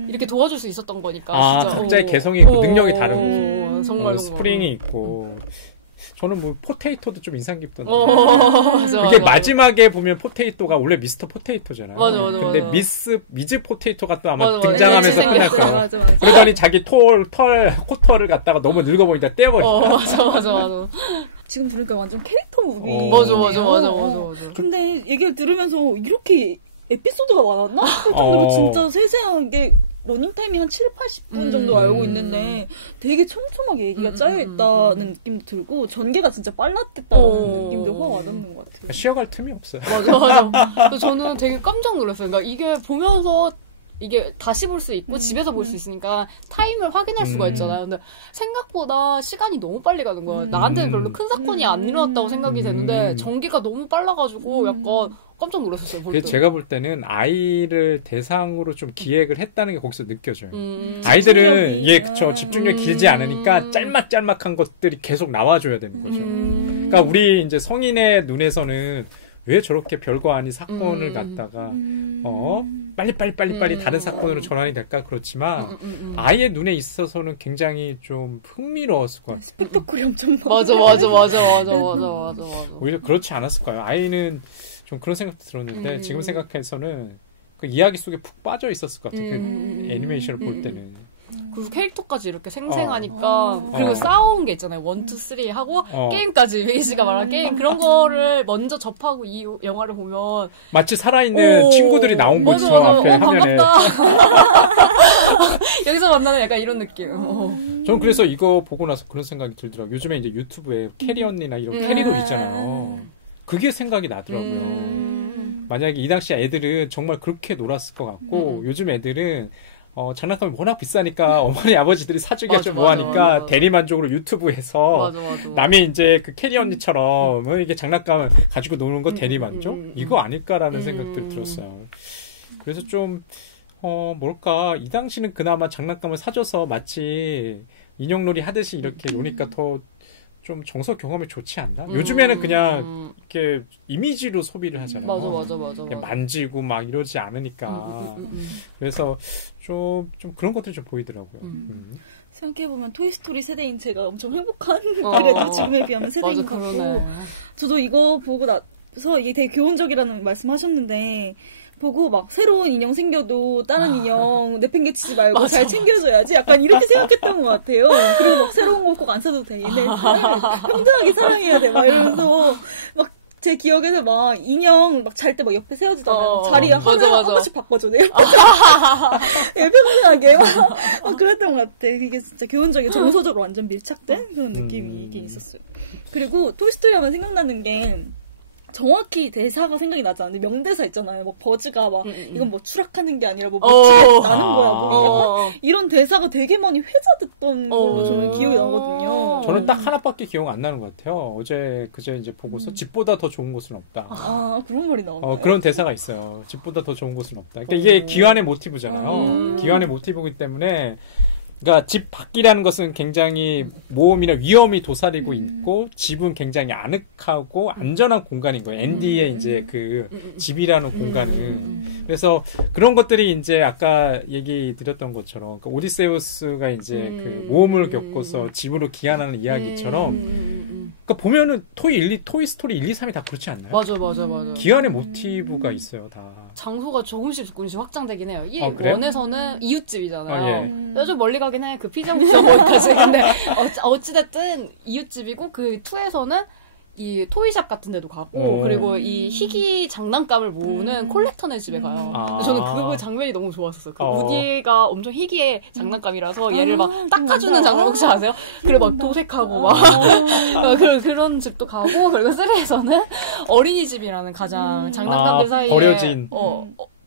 이렇게 도와줄 수 있었던 거니까. 진짜. 각자의 개성이 있고 능력이 다른 거죠. 정말 스프링이 있고. 저는 포테이토도 좀 인상 깊던데. 맞아, 그게 마지막에 보면 포테이토가 원래 미스터 포테이토잖아요. 맞아. 근데 미즈 포테이토가 또 아마 맞아. 등장하면서 끝날 거예요. 맞아. 그러더니 자기 코털을 갖다가 너무 늙어보니까 떼어버리죠. 맞아. 지금 들으니까 완전 캐릭터 무비. 맞아. 근데 얘기를 들으면서 이렇게 에피소드가 많았나 싶을 정도로 진짜 세세하게 러닝타임이 한 7, 80분 정도 알고 있는데 되게 촘촘하게 얘기가 짜여있다는 느낌도 들고 전개가 진짜 빨랐겠다는 느낌도 확 와닿는 것 같아요. 쉬어갈 틈이 없어요. 맞아. 저는 되게 깜짝 놀랐어요. 그러니까 이게 보면서 이게 다시 볼 수 있고 집에서 볼 수 있으니까 타임을 확인할 수가 있잖아요. 근데 생각보다 시간이 너무 빨리 가는 거예요. 나한테는 별로 큰 사건이 안 일어났다고 생각이 되는데 전개가 너무 빨라가지고 약간 깜짝 놀랐었어요. 볼 때. 제가 볼 때는 아이를 대상으로 좀 기획을 했다는 게 거기서 느껴져요. 아이들은 그쵸. 집중력이 길지 않으니까 짤막짤막한 것들이 계속 나와줘야 되는 거죠. 그러니까 우리 이제 성인의 눈에서는 왜 저렇게 별거 아닌 사건을 갖다가 빨리 다른 사건으로 전환이 될까 그렇지만 아이의 눈에 있어서는 굉장히 좀 흥미로웠을 것 같아요. 스펙터클이 엄청 맞아. 오히려 그렇지 않았을까요? 아이는 좀 그런 생각도 들었는데 지금 생각해서는 그 이야기 속에 푹 빠져 있었을 것 같아요. 그 애니메이션을 볼 때는. 그리고 캐릭터까지 이렇게 생생하니까 그리고 싸운 게 있잖아요. 1, 2, 3 하고 게임까지 베이 씨가 말한 게임 그런 거를 먼저 접하고 이 영화를 보면 마치 살아있는 친구들이 나온 것처럼 앞에 화면에 여기서 만나는 약간 이런 느낌. 저는 그래서 이거 보고 나서 그런 생각이 들더라고요. 요즘에 이제 유튜브에 캐리 언니나 이런 캐리도 있잖아요. 그게 생각이 나더라고요. 만약에 이 당시 애들은 정말 그렇게 놀았을 것 같고 요즘 애들은 장난감이 워낙 비싸니까 어머니 아버지들이 사주기가 좀 뭐하니까 대리만족으로 유튜브에서 남이 이제 그 캐리 언니처럼 이게 장난감을 가지고 노는 거 대리만족? 이거 아닐까라는 생각들이 들었어요. 그래서 좀 뭘까 이 당시는 그나마 장난감을 사줘서 마치 인형놀이 하듯이 이렇게 노니까 더 좀 정서 경험이 좋지 않나? 요즘에는 그냥 이렇게 이미지로 소비를 하잖아요. 맞아. 그냥 만지고 막 이러지 않으니까. 그래서 좀 그런 것들이 좀 보이더라고요. 생각해보면 토이스토리 세대인 제가 엄청 행복한 그래도 지금에 비하면 세대인 것 같고 저도 이거 보고 나서 이게 되게 교훈적이라는 말씀하셨는데 보고 막 새로운 인형 생겨도 다른 인형 내팽개치지 말고 잘 챙겨줘야지 약간 이렇게 생각했던 것 같아요. 그리고 막 새로운 거 꼭 안 사도 돼. 얘네 평등하게 사랑해야 돼. 막 이러면서 막 제 기억에는 막 인형 막 잘 때 막 옆에 세워지잖아요. 자리 한 번씩 바꿔줘. 내 옆에 평등하게 막 그랬던 것 같아. 이게 진짜 교훈적이고 정서적으로 완전 밀착된 그런 느낌이 이게 있었어요. 그리고 토이스토리 하면 생각나는 게 정확히 대사가 생각이 나지 않는데 명대사 있잖아요. 막 버즈가 막 이건 뭐 추락하는 게 아니라 뭐 나는 거야. 뭐 이런 대사가 되게 많이 회자됐던 걸로 저는 기억이 나거든요. 저는 딱 하나밖에 기억 안 나는 것 같아요. 그제 이제 보고서 집보다 더 좋은 곳은 없다. 그런 말이 나오나요? 그런 대사가 있어요. 집보다 더 좋은 곳은 없다. 그러니까 이게 기환의 모티브잖아요. 기환의 모티브이기 때문에 그러니까 집 밖이라는 것은 굉장히 모험이나 위험이 도사리고 있고 집은 굉장히 아늑하고 안전한 공간인 거예요. 앤디의 이제 그 집이라는 공간은. 그래서 그런 것들이 이제 아까 얘기 드렸던 것처럼 그 오디세우스가 이제 그 모험을 겪어서 집으로 귀환하는 이야기처럼 그러니까 보면은 토이스토리 1, 2, 3이 다 그렇지 않나요? 맞아. 귀환의 모티브가 있어요, 다. 장소가 조금씩 확장되긴 해요. 이 그래요? 원에서는 이웃집이잖아요. 예. 좀 멀리 가긴 해. 그 피자국수 거기까지. 근데 어찌됐든 이웃집이고 그 2에서는 이 토이샵 같은 데도 가고, 그리고 이 희귀 장난감을 모으는 콜렉터네 집에 가요. 저는 그 장면이 너무 좋았었어요. 그 우디가 엄청 희귀의 장난감이라서 얘를 막 닦아주는 장면 혹시 아세요? 그리고 막 도색하고 막. 그런 집도 가고, 그리고 3에서는 어린이집이라는 가장 장난감들 사이에. 버려진.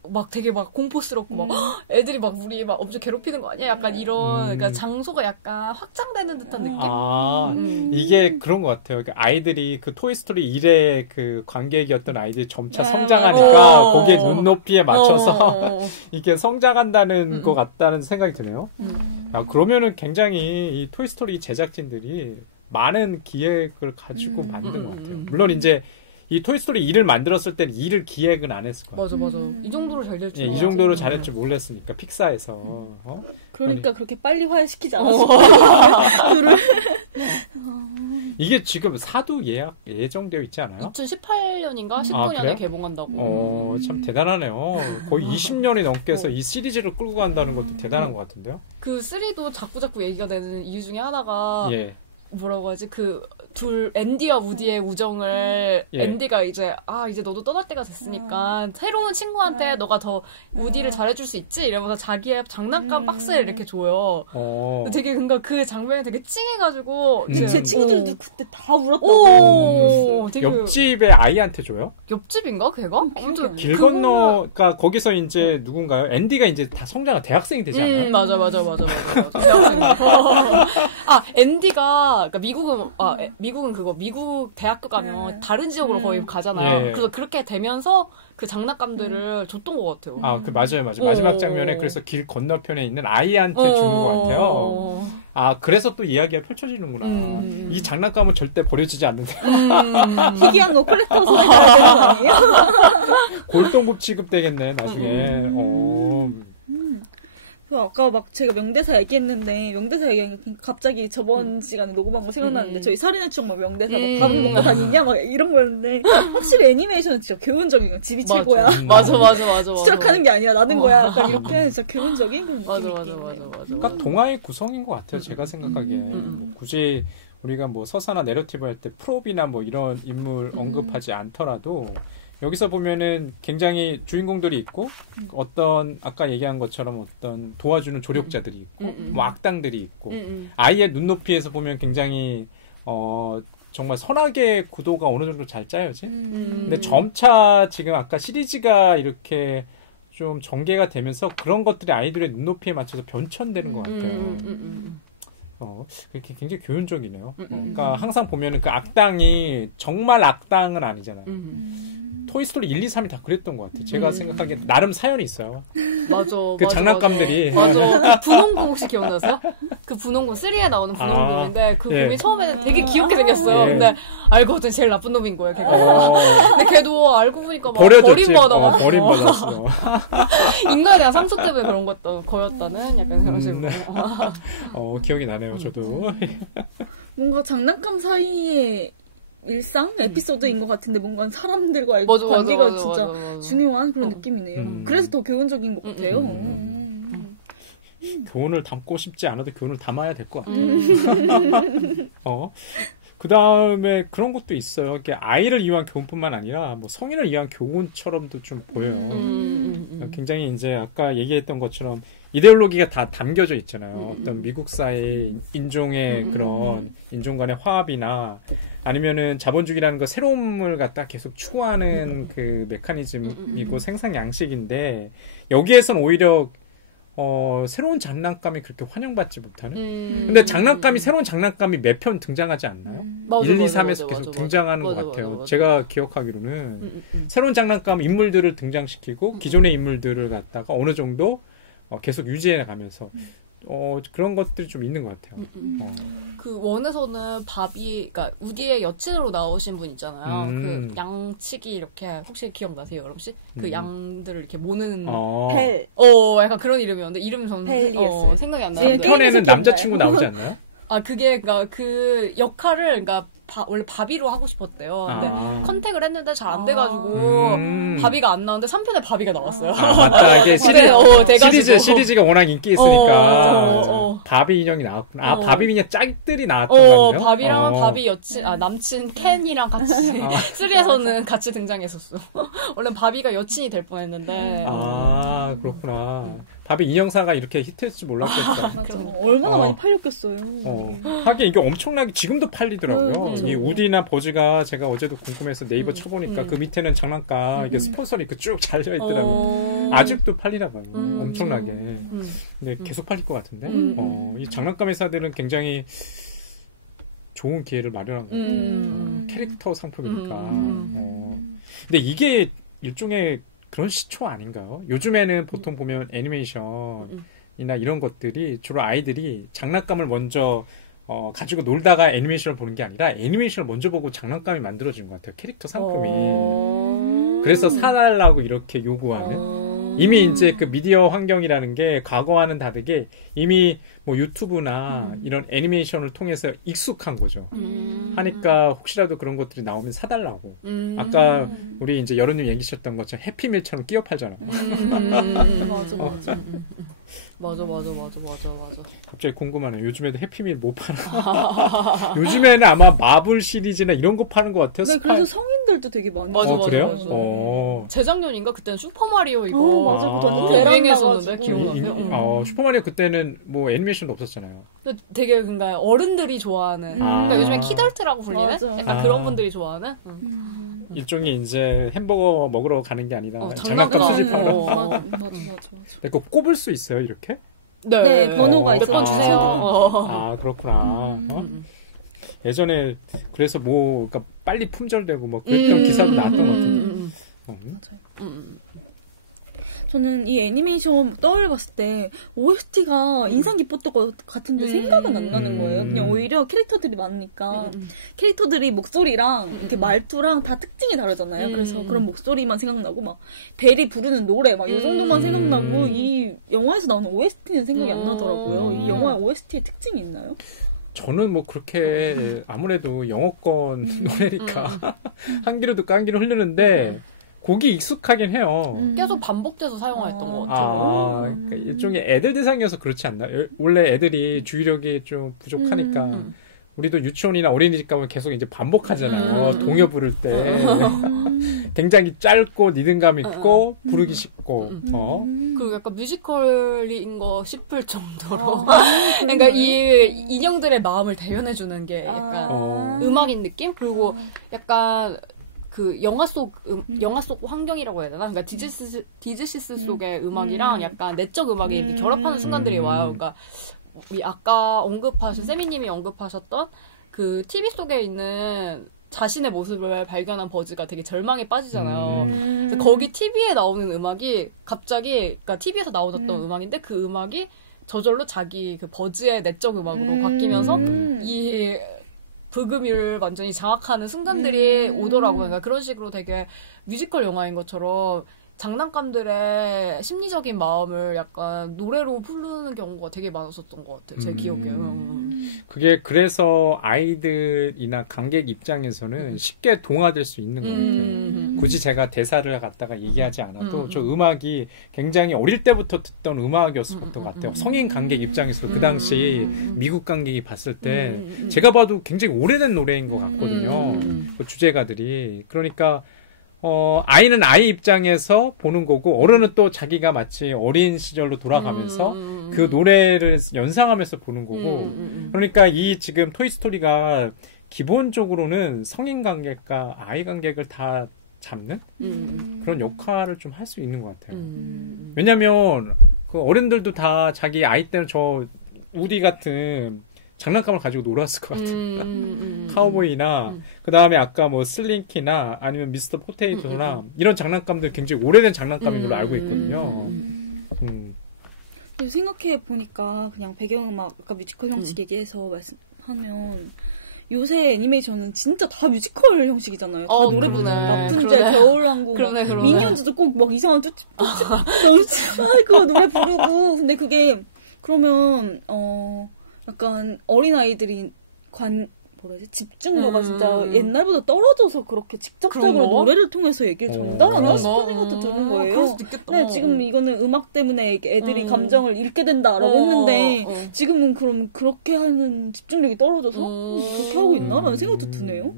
막 되게 막 공포스럽고 막 애들이 막 우리 막 엄청 괴롭히는 거 아니야? 약간 이런 그러니까 장소가 약간 확장되는 듯한 느낌? 이게 그런 것 같아요. 그러니까 아이들이 그 토이스토리 1의 그 관객이었던 아이들이 점차 성장하니까 거기에 눈높이에 맞춰서 이게 성장한다는 것 같다는 생각이 드네요. 그러면은 굉장히 이 토이스토리 제작진들이 많은 기획을 가지고 만든 것 같아요. 물론 이제 이 토이스토리 2를 만들었을 때는 2를 기획은 안 했을 거예요. 맞아. 이 정도로 잘 될 줄. 이 정도로 잘할 줄 몰랐으니까 픽사에서. 그러니까 그렇게 빨리 화해시키지 않았어. 이게 지금 사도 예정되어 있지 않아요? 2018년인가 19년에 개봉한다고. 참 대단하네요. 거의 20년이 넘게서 이 시리즈를 끌고 간다는 것도 대단한 것 같은데요. 그 3도 자꾸 얘기가 되는 이유 중에 하나가 뭐라고 하지? 앤디와 우디의 우정을 앤디가 이제 너도 떠날 때가 됐으니까 새로운 친구한테 너가 더 우디를 잘해줄 수 있지? 이러면서 자기의 장난감 박스를 이렇게 줘요. 되게 그러니까 그 장면이 되게 찡해가지고 제 친구들도 그때 다 울었다고. 되게 옆집에 아이한테 줘요? 옆집인가 걔가? 길 건너 그러니까 거기서 이제 누군가요? 앤디가 이제 다 성장한 대학생이 되지 않아요? 맞아. 대학생. 앤디가 그러니까 미국은 그거 미국 대학교 가면 다른 지역으로 거의 가잖아요. 그래서 그렇게 되면서 그 장난감들을 줬던 것 같아요. 맞아요. 마지막 장면에 그래서 길 건너편에 있는 아이한테 주는 것 같아요. 그래서 또 이야기가 펼쳐지는구나. 이 장난감은 절대 버려지지 않는데. 희귀한 거 콜렉터 소리가 되는 거 아니에요? 골동품 취급되겠네 나중에. 아까 막 제가 명대사 얘기했는데 명대사 얘기하니까 갑자기 저번 시간에 녹음한 거 생각나는데 저희 살인의 추억 막 명대사 막 밥을 먹고 다니냐 막 이런 거였는데 확실히 애니메이션은 진짜 교훈적인 거 집이 최고야. 맞아. 추락하는 게 아니라 나는 거야. 약간 이렇게 진짜 교훈적인 그런 맞아. 그러니까 동화의 구성인 것 같아요. 제가 생각하기에 뭐 굳이 우리가 뭐 서사나 내러티브 할 때 프롭이나 뭐 이런 인물 언급하지 않더라도 여기서 보면은 굉장히 주인공들이 있고 어떤 아까 얘기한 것처럼 어떤 도와주는 조력자들이 있고 뭐 악당들이 있고 아이의 눈높이에서 보면 굉장히 정말 선악의 구도가 어느 정도 잘 짜여지. 근데 점차 지금 아까 시리즈가 이렇게 좀 전개가 되면서 그런 것들이 아이들의 눈높이에 맞춰서 변천되는 것 같아요. 그렇게 굉장히 교훈적이네요. 그러니까 항상 보면은 그 악당이 정말 악당은 아니잖아요. 토이스토리 1, 2, 3이 다 그랬던 것 같아요. 제가 생각하기에 나름 사연이 있어요. 맞아. 그 장난감들이. 맞아. 그 분홍곰 혹시 기억나세요? 그 분홍곰 3에 나오는 분홍곰인데 그 곰이 처음에는 되게 귀엽게 생겼어요. 근데 알고 보니 제일 나쁜 놈인 거예요. 걔가. 근데 걔도 알고 보니까 막 버림받아가지고. 버림받았어. 인간에 대한 상처 때문에 그런 거였다는 약간 그런 식으로. 기억이 나네요. 저도. 뭔가 장난감 사이에 일상 에피소드인 것 같은데 뭔가 사람들과의 관계가 진짜 중요한 그런 느낌이네요. 그래서 더 교훈적인 것 같아요. 교훈을 담고 싶지 않아도 교훈을 담아야 될 것 같아요. 그 다음에 그런 것도 있어요. 이게 아이를 위한 교훈뿐만 아니라 뭐 성인을 위한 교훈처럼도 좀 보여요. 굉장히 이제 아까 얘기했던 것처럼 이데올로기가 다 담겨져 있잖아요. 어떤 미국 사회 인종의 그런 인종 간의 화합이나 아니면은 자본주의라는 거 새로움을 갖다 계속 추구하는 그 메커니즘이고 생산 양식인데 여기에선 오히려 새로운 장난감이 그렇게 환영받지 못하는? 근데 새로운 장난감이 몇 편 등장하지 않나요? 1, 2, 3에서 계속 등장하는 것 같아요. 제가 기억하기로는 새로운 장난감 인물들을 등장시키고 기존의 인물들을 갖다가 어느 정도 계속 유지해 가면서 그런 것들이 좀 있는 것 같아요. 그 원에서는 그러니까 우디의 여친으로 나오신 분 있잖아요. 그 양치기 이렇게 혹시 기억나세요, 여러분 씨? 그 양들을 이렇게 모는 벨. 약간 그런 이름이었는데 이름 저는 생각이 안 나는데. 1편에는 남자친구 나오지 않나요? 그게, 그니까, 그 역할을, 그니까, 원래 바비로 하고 싶었대요. 근데 컨택을 했는데 잘 안 돼가지고, 바비가 안 나오는데 3편에 바비가 나왔어요. 맞다. 이게 시리즈가 워낙 인기 있으니까. 바비 인형이 나왔구나. 바비 인형 짝들이 나왔던 거예요? 바비랑 바비 남친 켄이랑 같이, 3에서는 같이 등장했었어. 원래 바비가 여친이 될 뻔했는데. 그렇구나. 바비 인형사가 이렇게 히트했을 줄 몰랐겠다. 얼마나 많이 팔렸겠어요. 하긴 이게 엄청나게 지금도 팔리더라고요. 이 우디나 버즈가 제가 어제도 궁금해서 네이버 쳐보니까 그 밑에는 장난감 이게 스폰서리 쭉 잘려있더라고요. 아직도 팔리나 봐요. 엄청나게. 근데 계속 팔릴 것 같은데. 이 장난감 회사들은 굉장히 좋은 기회를 마련한 것 같아요. 캐릭터 상품이니까. 근데 이게 일종의 그런 시초 아닌가요? 요즘에는 보통 보면 애니메이션이나 이런 것들이 주로 아이들이 장난감을 먼저 가지고 놀다가 애니메이션을 보는 게 아니라 애니메이션을 먼저 보고 장난감이 만들어진 것 같아요. 캐릭터 상품이. 그래서 사달라고 이렇게 요구하는. 이미 이제 그 미디어 환경이라는 게 과거와는 다르게 이미 뭐 유튜브나 이런 애니메이션을 통해서 익숙한 거죠. 하니까 혹시라도 그런 것들이 나오면 사달라고. 아까 우리 이제 여론님 얘기하셨던 것처럼 해피밀처럼 끼워 팔잖아. 맞아. 갑자기 궁금하네요. 요즘에도 해피밀 뭐 파나? 요즘에는 아마 마블 시리즈나 이런 거 파는 것 같아요. 네, 그래서 성인들도 되게 많이. 맞아. 그래요? 재작년인가 그때는 슈퍼마리오 이거. 맞아. 유행했었는데 기억나세요? 슈퍼마리오 그때는 뭐 애니메이션도 없었잖아요. 근데 되게 그러니까 어른들이 좋아하는. 그러니까 요즘에 키덜트라고 불리는. 맞아. 약간 그런 분들이 좋아하는. 일종의 이제 햄버거 먹으러 가는 게 아니라 장난감 수집하러. 맞아. 근데 그거 꼽을 수 있어요, 이렇게? 네, 번호가 있어요. 몇 번 주세요. 그렇구나. 예전에 그래서 뭐 그러니까 빨리 품절되고 뭐 그랬던 기사도 나왔던 것 같은데. 맞아요. 저는 이 애니메이션 떠올려봤을 때 OST가 인상 깊었던 것 같은데 생각은 안 나는 거예요. 그냥 오히려 캐릭터들이 많으니까 캐릭터들이 목소리랑 이렇게 말투랑 다 특징이 다르잖아요. 그래서 그런 목소리만 생각나고 막 벨이 부르는 노래 막 이 정도만 생각나고 이 영화에서 나오는 OST는 생각이 안 나더라고요. 이 영화의 OST의 특징이 있나요? 저는 뭐 그렇게 아무래도 영어권 노래니까 한 귀로도 깐 귀로 흐르는데 곡이 익숙하긴 해요. 계속 반복돼서 사용했던 것 같아요. 그러니까 일종의 애들 대상이어서 그렇지 않나? 원래 애들이 주의력이 좀 부족하니까 우리도 유치원이나 어린이집 가면 계속 이제 반복하잖아요. 동요 부를 때 굉장히 짧고 리듬감 있고 부르기 쉽고. 그리고 약간 뮤지컬인 거 싶을 정도로. 그러니까 이 인형들의 마음을 대변해주는 게 약간 음악인 느낌? 그리고 약간 그 영화 속 환경이라고 해야 되나? 그러니까 디즈시스 속의 음악이랑 약간 내적 음악이 이렇게 결합하는 순간들이 와요. 그러니까 우리 아까 세미님이 언급하셨던 그 TV 속에 있는 자신의 모습을 발견한 버즈가 되게 절망에 빠지잖아요. 그래서 거기 TV에 나오는 음악이 갑자기, 그러니까 TV에서 나오던 음악인데 그 음악이 저절로 자기 그 버즈의 내적 음악으로 바뀌면서 이 불금을 완전히 장악하는 순간들이 오더라고요. 그러니까 그런 식으로 되게 뮤지컬 영화인 것처럼 장난감들의 심리적인 마음을 약간 노래로 부르는 경우가 되게 많았었던 것 같아요. 제 기억에. 그게 그래서 아이들이나 관객 입장에서는 쉽게 동화될 수 있는 것 같아요. 굳이 제가 대사를 갖다가 얘기하지 않아도 저 음악이 굉장히 어릴 때부터 듣던 음악이었을 것 같아요. 성인 관객 입장에서 그 당시 미국 관객이 봤을 때 제가 봐도 굉장히 오래된 노래인 것 같거든요. 그 주제가들이. 그러니까 아이는 아이 입장에서 보는 거고, 어른은 또 자기가 마치 어린 시절로 돌아가면서 그 노래를 연상하면서 보는 거고, 그러니까 이 지금 토이스토리가 기본적으로는 성인 관객과 아이 관객을 다 잡는 그런 역할을 좀 할 수 있는 것 같아요. 왜냐면, 그 어른들도 다 자기 아이 때는 저 우디 같은 장난감을 가지고 놀았을 것 같아요. 카우보이나 그 다음에 아까 뭐 슬링키나 아니면 미스터 포테이토나 이런 장난감들 굉장히 오래된 장난감인 걸로 알고 있거든요. 생각해 보니까 그냥 배경음악 아까 뮤지컬 형식 얘기해서 말씀하면 요새 애니메이션은 진짜 다 뮤지컬 형식이잖아요. 다 노래 부르는 라푼젤, 겨울왕국, 미니언즈도 꼭 막 이상한 그거 노래 부르고 근데 그게 그러면 약간 어린아이들이 집중도가 진짜 옛날보다 떨어져서 그렇게 직접적으로 노래를 통해서 얘기를 전달하나 싶은 생각도 드는 거예요. 그럴 수도 있겠다. 네, 지금 이거는 음악 때문에 애들이 감정을 읽게 된다라고 했는데 지금은 그럼 그렇게 하는 집중력이 떨어져서 그렇게 하고 있나라는 생각도 드네요.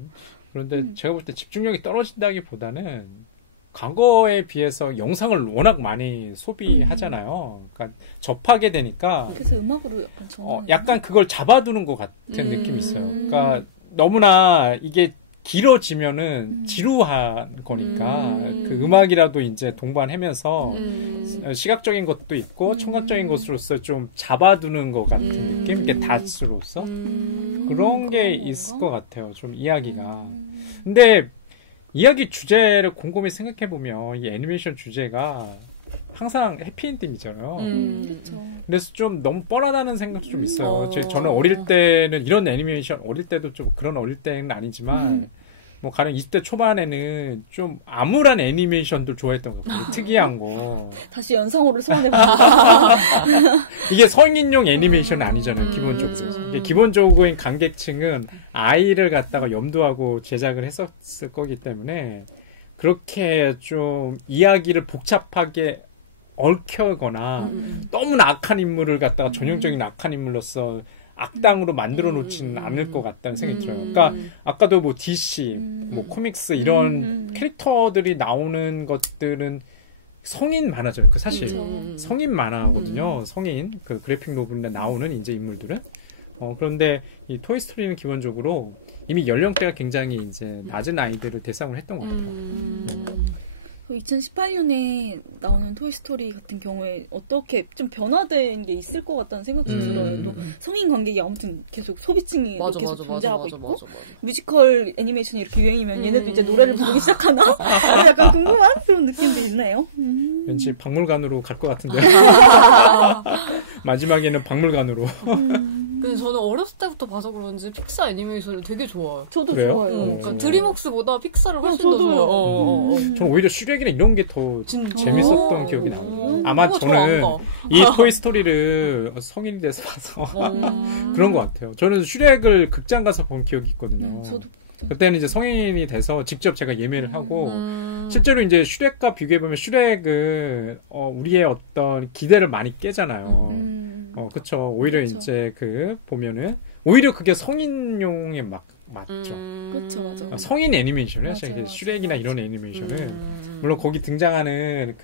그런데 제가 볼 때 집중력이 떨어진다기보다는 과거에 비해서 영상을 워낙 많이 소비하잖아요. 그러니까 접하게 되니까 그래서 음악으로 약간 그걸 잡아두는 것 같은 느낌이 있어요. 그러니까 너무나 이게 길어지면은 지루한 거니까 그 음악이라도 이제 동반하면서 시각적인 것도 있고 청각적인 것으로서 좀 잡아두는 것 같은 느낌? 이게 닷스로서 그런 게 있을 것 같아요. 좀 이야기가. 근데 이야기 주제를 곰곰이 생각해보면 이 애니메이션 주제가 항상 해피엔딩이잖아요. 그래서 좀 너무 뻔하다는 생각도 좀 있어요. 저는 어릴 때는 이런 애니메이션, 어릴 때도 좀 그런 어릴 때는 아니지만 뭐 가령 20대 초반에는 좀 암울한 애니메이션들 좋아했던 것 같아요. 특이한 거. 다시 연상호를 소환해봤습니다. 이게 성인용 애니메이션은 아니잖아요. 기본적으로. 이게 기본적인 관객층은 아이를 갖다가 염두하고 제작을 했었을 거기 때문에 그렇게 좀 이야기를 복잡하게 얽혀거나 너무나 악한 인물을 갖다가 전형적인 악한 인물로서 악당으로 만들어 놓지는 않을 것 같다는 생각이 들어요. 그러니까 아까도 뭐 DC, 뭐 코믹스 이런 캐릭터들이 나오는 것들은 성인 만화죠. 그 사실 성인 만화거든요. 성인 그 그래픽 노블에 나오는 이제 인물들은 그런데 이 토이스토리는 기본적으로 이미 연령대가 굉장히 이제 낮은 아이들을 대상으로 했던 것 같아요. 2018년에 나오는 토이스토리 같은 경우에 어떻게 좀 변화된 게 있을 것 같다는 생각도 들어요. 또 성인 관객이 아무튼 계속 소비층이 계속 존재하고 있고 뮤지컬 애니메이션이 이렇게 유행이면 얘네도 이제 노래를 부르기 시작하나? 약간 궁금한 그런 느낌도 있나요? 왠지 박물관으로 갈 것 같은데 마지막에는 박물관으로. 근데 저는 어렸을 때부터 봐서 그런지 픽사 애니메이션을 되게 좋아해요. 저도 그래요? 좋아해요. 그러니까 드림웍스보다 픽사를 훨씬 더 좋아해요. 저는 오히려 슈렉이나 이런 게 더 재밌었던 기억이 나요. 아마 저는 좋아한다. 이 토이스토리를 성인이 돼서 봐서 그런 것 같아요. 저는 슈렉을 극장 가서 본 기억이 있거든요. 저도. 그때는 이제 성인이 돼서 직접 제가 예매를 하고 실제로 이제 슈렉과 비교해보면 슈렉은 우리의 어떤 기대를 많이 깨잖아요. 그쵸. 오히려 그쵸. 이제 보면은 오히려 그게 성인용에 맞죠. 그쵸, 맞아. 성인 애니메이션이에요. 슈렉이나 이런 애니메이션은 물론 거기 등장하는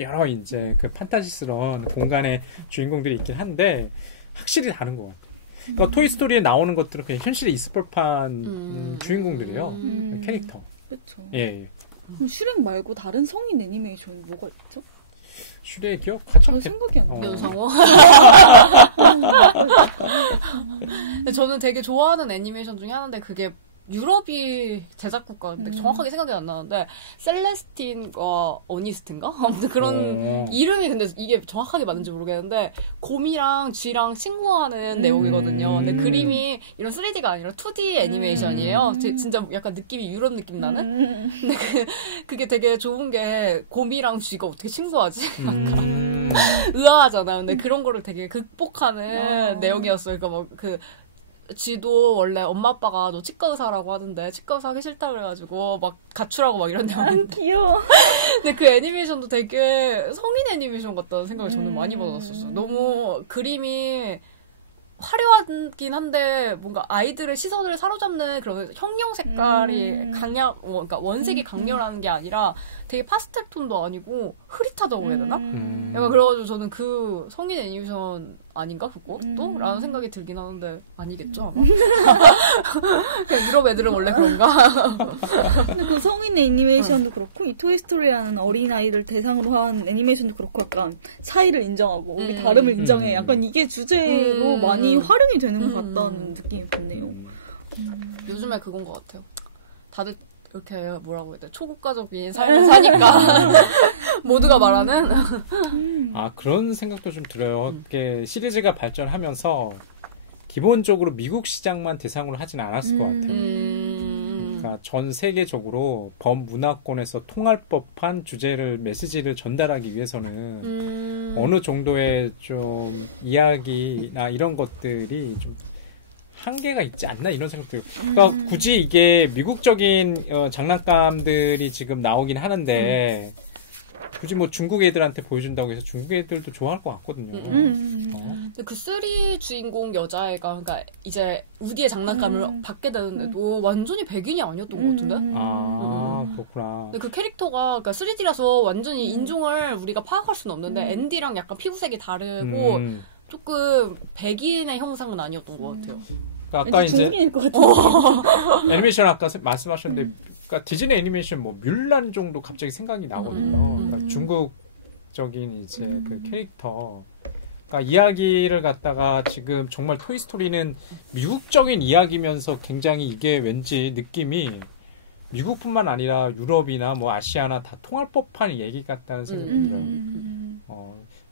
여러 이제 판타지스러운 공간의 주인공들이 있긴 한데 확실히 다른 것 같아요. 그러니까 토이스토리에 나오는 것들은 그냥 현실에 있을 법한 주인공들이에요. 캐릭터. 그렇죠. 예. 그럼 슈렉 말고 다른 성인 애니메이션이 뭐가 있죠? 슈렉이요? 가장 생각이 안 나요. 연상호? 저는 되게 좋아하는 애니메이션 중에 하나인데 그게 유럽이 제작국가인데 정확하게 생각이 안 나는데 셀레스틴과 어니스트인가? 아무튼 그런 이름이 근데 이게 정확하게 맞는지 모르겠는데 곰이랑 쥐랑 친구하는 내용이거든요. 근데 그림이 이런 3D가 아니라 2D 애니메이션이에요. 진짜 약간 느낌이 유럽 느낌 나는? 근데 그게 되게 좋은 게 곰이랑 쥐가 어떻게 친구하지? 약간 의아하잖아. 근데 그런 거를 되게 극복하는 내용이었어요. 그러니까 쥐도 원래 엄마 아빠가 너 치과 의사라고 하던데 치과 의사 하기 싫다 그래가지고 막 가출하고 막 이런 내용인데 귀여워. 근데 그 애니메이션도 되게 성인 애니메이션 같다는 생각을 저는 많이 받았었어요. 너무 그림이 화려하긴 한데 뭔가 아이들의 시선을 사로잡는 그런 형용 색깔이 그러니까 원색이 강렬한 게 아니라 되게 파스텔 톤도 아니고 흐릿하다고 해야 되나? 약간 그래가지고 저는 그 성인 애니메이션 아닌가 그것도? 라는 생각이 들긴 하는데 아니겠죠 아마? 그냥 유럽 애들은 원래 그런가? 근데 그 성인 애니메이션도 그렇고 이 토이스토리라는 어린아이들 대상으로 한 애니메이션도 그렇고 약간 차이를 인정하고 우리 다름을 인정해 약간 이게 주제로 많이 활용이 되는 것 같다는 느낌이 드네요. 요즘에 그건 것 같아요. 다들 이렇게 뭐라고 해야 돼? 초국가적인 삶을 사니까 모두가 말하는 그런 생각도 좀 들어요. 그게 시리즈가 발전하면서 기본적으로 미국 시장만 대상으로 하진 않았을 것 같아요. 그러니까 전 세계적으로 범문화권에서 통할 법한 주제를 메시지를 전달하기 위해서는 어느 정도의 좀 이야기나 이런 것들이 좀 한계가 있지 않나 이런 생각도 들어요. 그러니까 굳이 이게 미국적인 장난감들이 지금 나오긴 하는데 굳이 뭐 중국 애들한테 보여준다고 해서 중국 애들도 좋아할 것 같거든요. 근데 그 3 주인공 여자애가 그러니까 이제 우디의 장난감을 받게 되는데도 완전히 백인이 아니었던 것 같은데? 그렇구나. 근데 그 캐릭터가 그러니까 3D라서 완전히 인종을 우리가 파악할 수는 없는데 앤디랑 약간 피부색이 다르고 조금 백인의 형상은 아니었던 것 같아요. 그러니까 아까 이제 중국인일 것 같은데. 애니메이션 아까 말씀하셨는데 그러니까 디즈니 애니메이션 뭐 뮬란 정도 갑자기 생각이 나거든요. 그러니까 중국적인 이제 그 캐릭터. 그러니까 이야기를 갖다가 지금 정말 토이스토리는 미국적인 이야기면서 굉장히 이게 왠지 느낌이 미국뿐만 아니라 유럽이나 뭐 아시아나 다 통할 법한 얘기 같다는 생각이 들어요.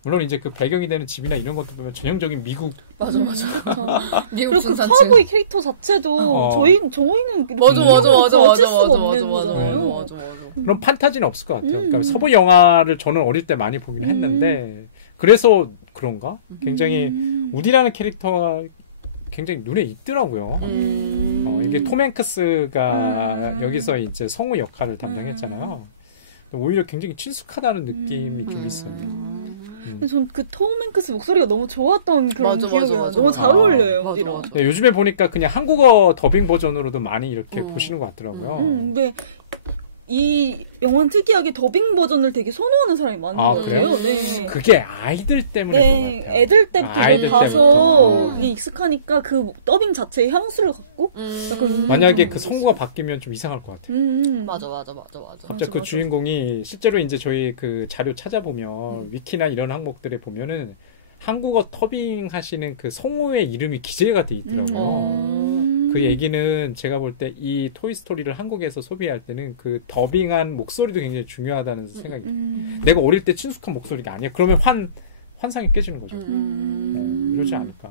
물론 이제 그 배경이 되는 집이나 이런 것도 보면 전형적인 미국. 맞아. 미국 그리고 중산층. 그 카우보이 캐릭터 자체도 저희는 맞아. 그런 판타지는 없을 것 같아요. 그러니까 서부 영화를 저는 어릴 때 많이 보긴 했는데 그래서 그런가? 굉장히 우디라는 캐릭터가 굉장히 눈에 익더라고요. 이게 톰 행크스가 여기서 이제 성우 역할을 담당했잖아요. 오히려 굉장히 친숙하다는 느낌이 좀 있어요. 전 그 톰 행크스 목소리가 너무 좋았던 그런 기억이 나요. 너무 잘 어울려요. 맞아. 네, 요즘에 보니까 그냥 한국어 더빙 버전으로도 많이 이렇게 보시는 것 같더라고요. 근데 이 영화는 특이하게 더빙 버전을 되게 선호하는 사람이 많은 것 같아요. 네. 그게 아이들 때문에 그런 것 같아요. 애들 때부터 봐서 그게 익숙하니까 그 더빙 자체의 향수를 갖고 만약에 그 성우가 바뀌면 좀 이상할 것 같아요. 맞아. 갑자기 그 주인공이 실제로 이제 저희 그 자료 찾아보면 위키나 이런 항목들에 보면은 한국어 더빙 하시는 그 성우의 이름이 기재가 돼 있더라고요. 그 얘기는 제가 볼 때 이 토이스토리를 한국에서 소비할 때는 그 더빙한 목소리도 굉장히 중요하다는 생각이 들어요. 내가 어릴 때 친숙한 목소리가 아니야. 그러면 환상이 깨지는 거죠. 이러지 않을까.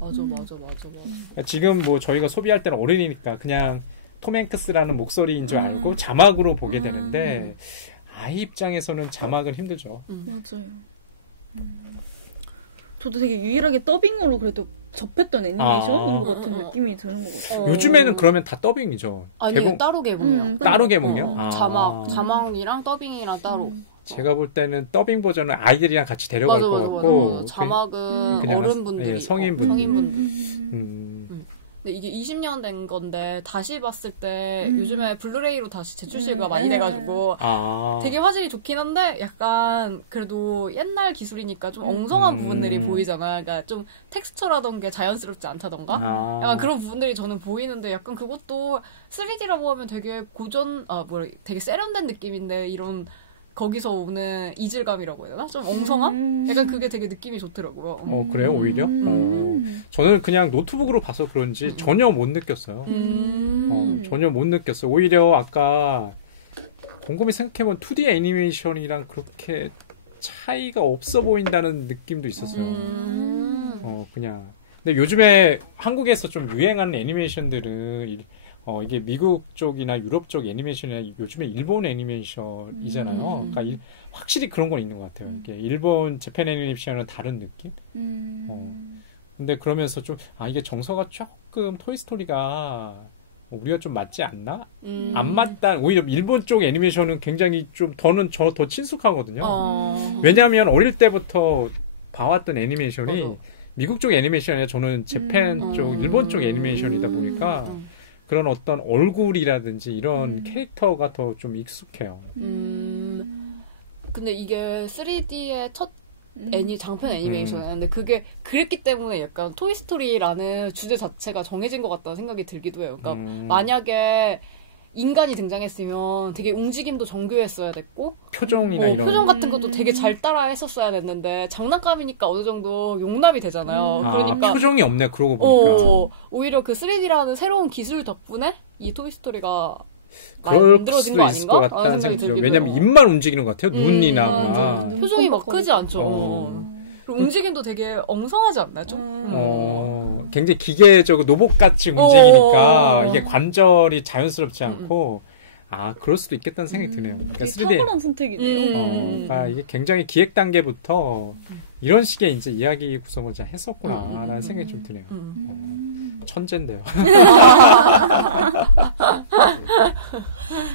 맞아. 그러니까 지금 뭐 저희가 소비할 때는 어른이니까 그냥 톰 행크스라는 목소리인 줄 알고 자막으로 보게 되는데 아이 입장에서는 자막은 힘들죠. 맞아요. 저도 되게 유일하게 더빙으로 그래도 접했던 애니메이션인 것 같은 느낌이 드는 것 같아요. 요즘에는 그러면 다 더빙이죠. 아니요, 따로 개봉이요. 따로 개봉이요? 자막이랑 더빙이랑 따로. 제가 볼 때는 더빙 버전은 아이들이랑 같이 데려갈 것 같고 맞아. 자막은 어른분들이 성인분들. 근데 이게 20년 된 건데 다시 봤을 때 요즘에 블루레이로 다시 재출시가 많이 돼가지고 되게 화질이 좋긴 한데 약간 그래도 옛날 기술이니까 좀 엉성한 부분들이 보이잖아. 그러니까 좀 텍스처라던 게 자연스럽지 않다던가 약간 그런 부분들이 저는 보이는데 약간 그것도 3D라고 하면 되게 되게 세련된 느낌인데 이런 거기서 오는 이질감이라고 해야 되나? 좀 엉성함? 약간 그게 되게 느낌이 좋더라고요. 그래요? 오히려? 저는 그냥 노트북으로 봐서 그런지 전혀 못 느꼈어요. 전혀 못 느꼈어요. 오히려 아까 곰곰이 생각해보면 2D 애니메이션이랑 그렇게 차이가 없어 보인다는 느낌도 있었어요. 그냥. 근데 요즘에 한국에서 좀 유행하는 애니메이션들은 이게 미국 쪽이나 유럽 쪽 애니메이션이나 요즘에 일본 애니메이션이잖아요. 그러니까 확실히 그런 건 있는 것 같아요. 이게 일본 재팬 애니메이션은 다른 느낌? 근데 그러면서 좀 이게 정서가 조금 토이스토리가 우리가 좀 맞지 않나? 안 맞다. 오히려 일본 쪽 애니메이션은 굉장히 좀 더 친숙하거든요. 왜냐하면 어릴 때부터 봐왔던 애니메이션이 미국 쪽 애니메이션이 아니라 저는 재팬 쪽, 일본 쪽 애니메이션이다 보니까 그런 어떤 얼굴이라든지 이런 캐릭터가 더 좀 익숙해요. 근데 이게 3D의 첫 장편 애니메이션이었는데 그게 그랬기 때문에 약간 토이스토리라는 주제 자체가 정해진 것 같다는 생각이 들기도 해요. 그러니까 만약에 인간이 등장했으면 되게 움직임도 정교했어야 됐고 표정이나 이런 표정 같은 것도 되게 잘 따라 했었어야 됐는데 장난감이니까 어느 정도 용납이 되잖아요. 그러니까 표정이 없네. 그러고 보니까 오히려 그 3D라는 새로운 기술 덕분에 이 토이스토리가 만들어진 거 아닌가? 라는 생각이 들기도 해요. 왜냐면 입만 움직이는 것 같아요. 눈이나 표정이 막 크지 않죠. 그리고 움직임도 되게 엉성하지 않나요? 좀? 굉장히 기계적으로 로봇같이 움직이니까 이게 관절이 자연스럽지 않고 그럴 수도 있겠다는 생각이 드네요. 그러니까 3D 탁월한 선택이네요. 그러니까 이게 굉장히 기획 단계부터 이런 식의 이제 이야기 구성을 잘 했었구나라는 생각이 좀 드네요. 천재인데요.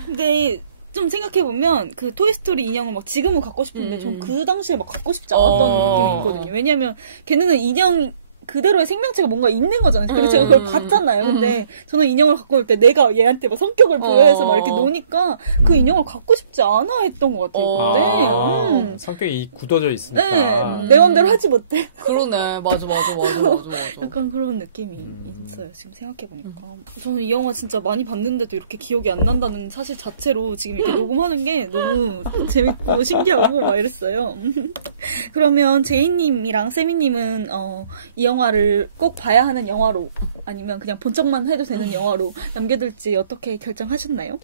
근데 좀 생각해보면 그 토이스토리 인형을 막 지금은 갖고 싶은데 전 그 당시에 막 갖고 싶지 않았던 느낌이 있거든요. 왜냐면 걔는 인형 그대로의 생명체가 뭔가 있는 거잖아요. 그래서 제가 그걸 봤잖아요. 근데 저는 인형을 갖고 올 때 내가 얘한테 막 성격을 보여서 막 이렇게 노니까 그 인형을 갖고 싶지 않아 했던 것 같아요. 근데 성격이 굳어져 있으니까. 네, 내 맘대로 하지 못해. 그러네. 맞아. 약간 그런 느낌이 있어요. 지금 생각해보니까. 저는 이 영화 진짜 많이 봤는데도 이렇게 기억이 안 난다는 사실 자체로 지금 이렇게 녹음하는 게 너무 재밌고 신기하고 막 이랬어요. 그러면 제이님이랑 세미님은 이 영화를 꼭 봐야 하는 영화로 아니면 그냥 본 척만 해도 되는 영화로 남겨둘지 어떻게 결정하셨나요?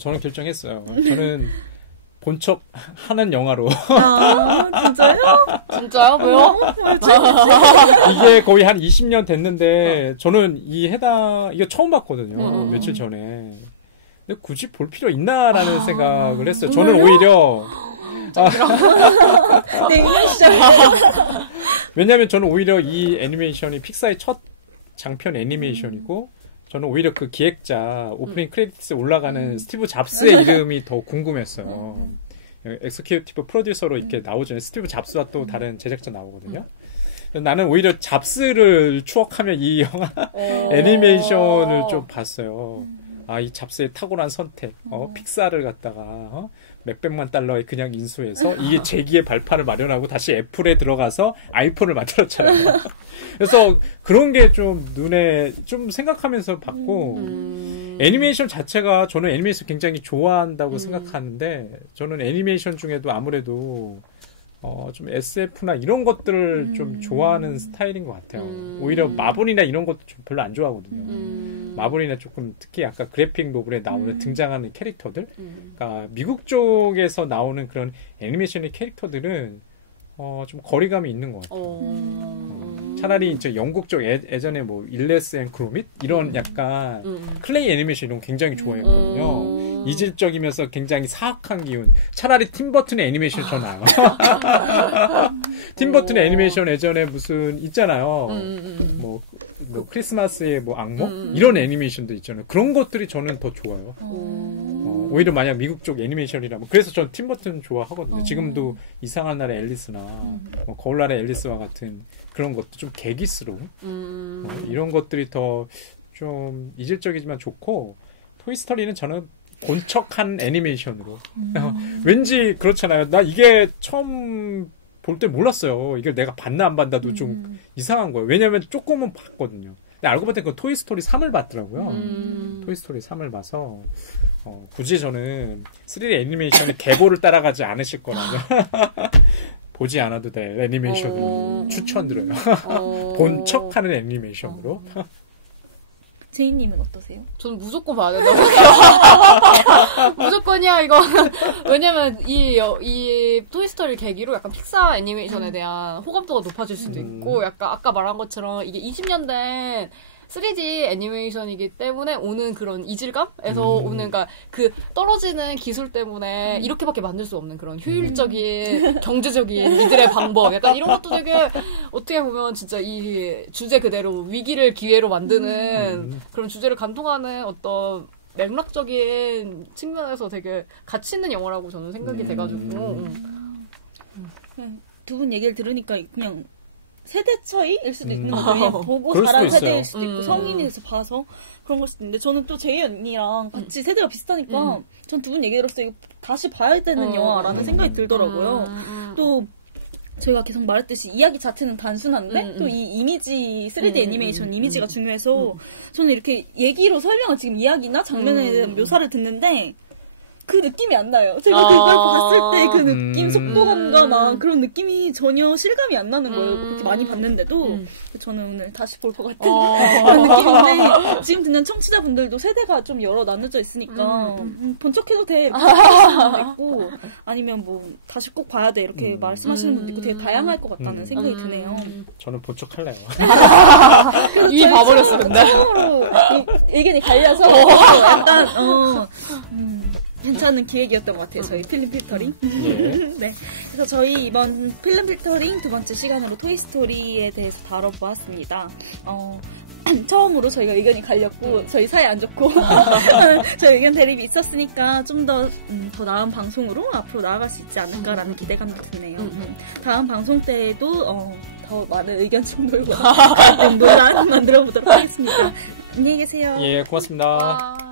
저는 결정했어요. 저는 본 척 하는 영화로. 진짜요? 진짜요? 왜요? 이게 거의 한 20년 됐는데 저는 이거 처음 봤거든요. 며칠 전에. 근데 굳이 볼 필요 있나라는 생각을 했어요. 저는 오히려 네, 시작. 왜냐하면 저는 오히려 이 애니메이션이 픽사의 첫 장편 애니메이션이고 저는 오히려 그 기획자 오프닝 크레디트에 올라가는 스티브 잡스의 이름이 더 궁금했어요. 엑스큐티브 프로듀서로 이렇게 나오잖아요. 스티브 잡스와 또 다른 제작자 나오거든요. 나는 오히려 잡스를 추억하며 이 영화 애니메이션을 좀 봤어요. 이 잡스의 탁월한 선택, 픽사를 갖다가 몇백만 달러에 그냥 인수해서 이게 재기의 발판을 마련하고 다시 애플에 들어가서 아이폰을 만들었잖아요. 그래서 그런 게 좀 눈에 좀 생각하면서 봤고 애니메이션 자체가 저는 애니메이션 굉장히 좋아한다고 생각하는데 저는 애니메이션 중에도 아무래도 좀 SF나 이런 것들을 좀 좋아하는 스타일인 것 같아요. 오히려 마블이나 이런 것도 좀 별로 안 좋아하거든요. 마블이나 조금 특히 아까 그래픽 노블에 나오는 등장하는 캐릭터들, 그러니까 미국 쪽에서 나오는 그런 애니메이션의 캐릭터들은 좀 거리감이 있는 것 같아요. 차라리 이제 영국 쪽 예전에 뭐 일레스 앤 크로밋 이런 약간 클레이 애니메이션 이런 거 굉장히 좋아했거든요. 이질적이면서 굉장히 사악한 기운. 차라리 팀버튼의 애니메이션이 더 나아요. 팀버튼의 애니메이션 예전에 무슨 있잖아요. 뭐 크리스마스의 뭐 악몽 이런 애니메이션도 있잖아요. 그런 것들이 저는 더 좋아요. 오히려 만약 미국 쪽 애니메이션이라면 그래서 저는 팀버튼 좋아하거든요. 지금도 이상한 날의 앨리스나 뭐 거울날의 앨리스와 같은 그런 것도 좀 개기스러운 이런 것들이 더 좀 이질적이지만 좋고 토이스토리는 저는 곤척한 애니메이션으로 왠지 그렇잖아요. 나 이게 처음 볼 때 몰랐어요. 이걸 내가 봤나 안 봤나도 좀 이상한 거예요. 왜냐면 조금은 봤거든요. 근데 알고 봤더니 그 토이스토리 3을 봤더라고요. 토이스토리 3을 봐서 굳이 저는 3D 애니메이션의 계보를 따라가지 않으실 거라면 보지 않아도 될 애니메이션을 추천드려요. 본 척하는 애니메이션으로. 제이님은 어떠세요? 저는 무조건 봐야 된다고 무조건이야 이거. 왜냐면 이 토이스토리 계기로 약간 픽사 애니메이션에 대한 호감도가 높아질 수도 있고 약간 아까 말한 것처럼 이게 20년 된 3D 애니메이션이기 때문에 오는 그런 이질감에서 오는 그러니까 그 떨어지는 기술 때문에 이렇게밖에 만들 수 없는 그런 효율적인 경제적인 이들의 방법 약간 이런 것도 되게 어떻게 보면 진짜 이 주제 그대로 위기를 기회로 만드는 그런 주제를 간통하는 어떤 맥락적인 측면에서 되게 가치 있는 영화라고 저는 생각이 돼가지고 두 분 얘기를 들으니까 그냥 세대 차이일 수도 있는 거예요. 보고 자란 세대일 수도 있고 성인이 돼서 봐서 그런 걸 수도 있는데 저는 또 제이 언니랑 같이 세대가 비슷하니까 전 두 분 얘기 들었을 때 이거 다시 봐야 되는 영화라는 생각이 들더라고요. 또 저희가 계속 말했듯이 이야기 자체는 단순한데 또 이 이미지 3D 애니메이션 이미지가 중요해서 저는 이렇게 얘기로 설명을 지금 이야기나 장면에 대한 묘사를 듣는데 그 느낌이 안 나요. 제가 그걸 봤을 때 그 느낌, 속도감과 막 음. 그런 느낌이 전혀 실감이 안 나는 거예요. 그렇게 많이 봤는데도 저는 오늘 다시 볼 것 같은 그런 느낌인데 지금 듣는 청취자분들도 세대가 좀 여러 나눠져 있으니까 본 척해도 돼 이렇게 생각하시는 분도 있고 아니면 뭐 다시 꼭 봐야 돼 이렇게 말씀하시는 분도 있고 되게 다양할 것 같다는 생각이 드네요. 저는 본척할래요. 이미 봐버렸어, 근데. 처음으로 의견이 갈려서 약간 괜찮은 기획이었던 것 같아요. 저희 필름 필터링. 네. 그래서 저희 이번 필름 필터링 두 번째 시간으로 토이스토리에 대해서 다뤄보았습니다. 처음으로 저희가 의견이 갈렸고 저희 사이 안 좋고 저희 의견 대립이 있었으니까 좀 더 나은 방송으로 앞으로 나아갈 수 있지 않을까라는 기대감도 드네요. 다음 방송 때에도 더 많은 의견 충돌과 논란 만들어 보도록 하겠습니다. 안녕히 계세요. 예, 고맙습니다. 와.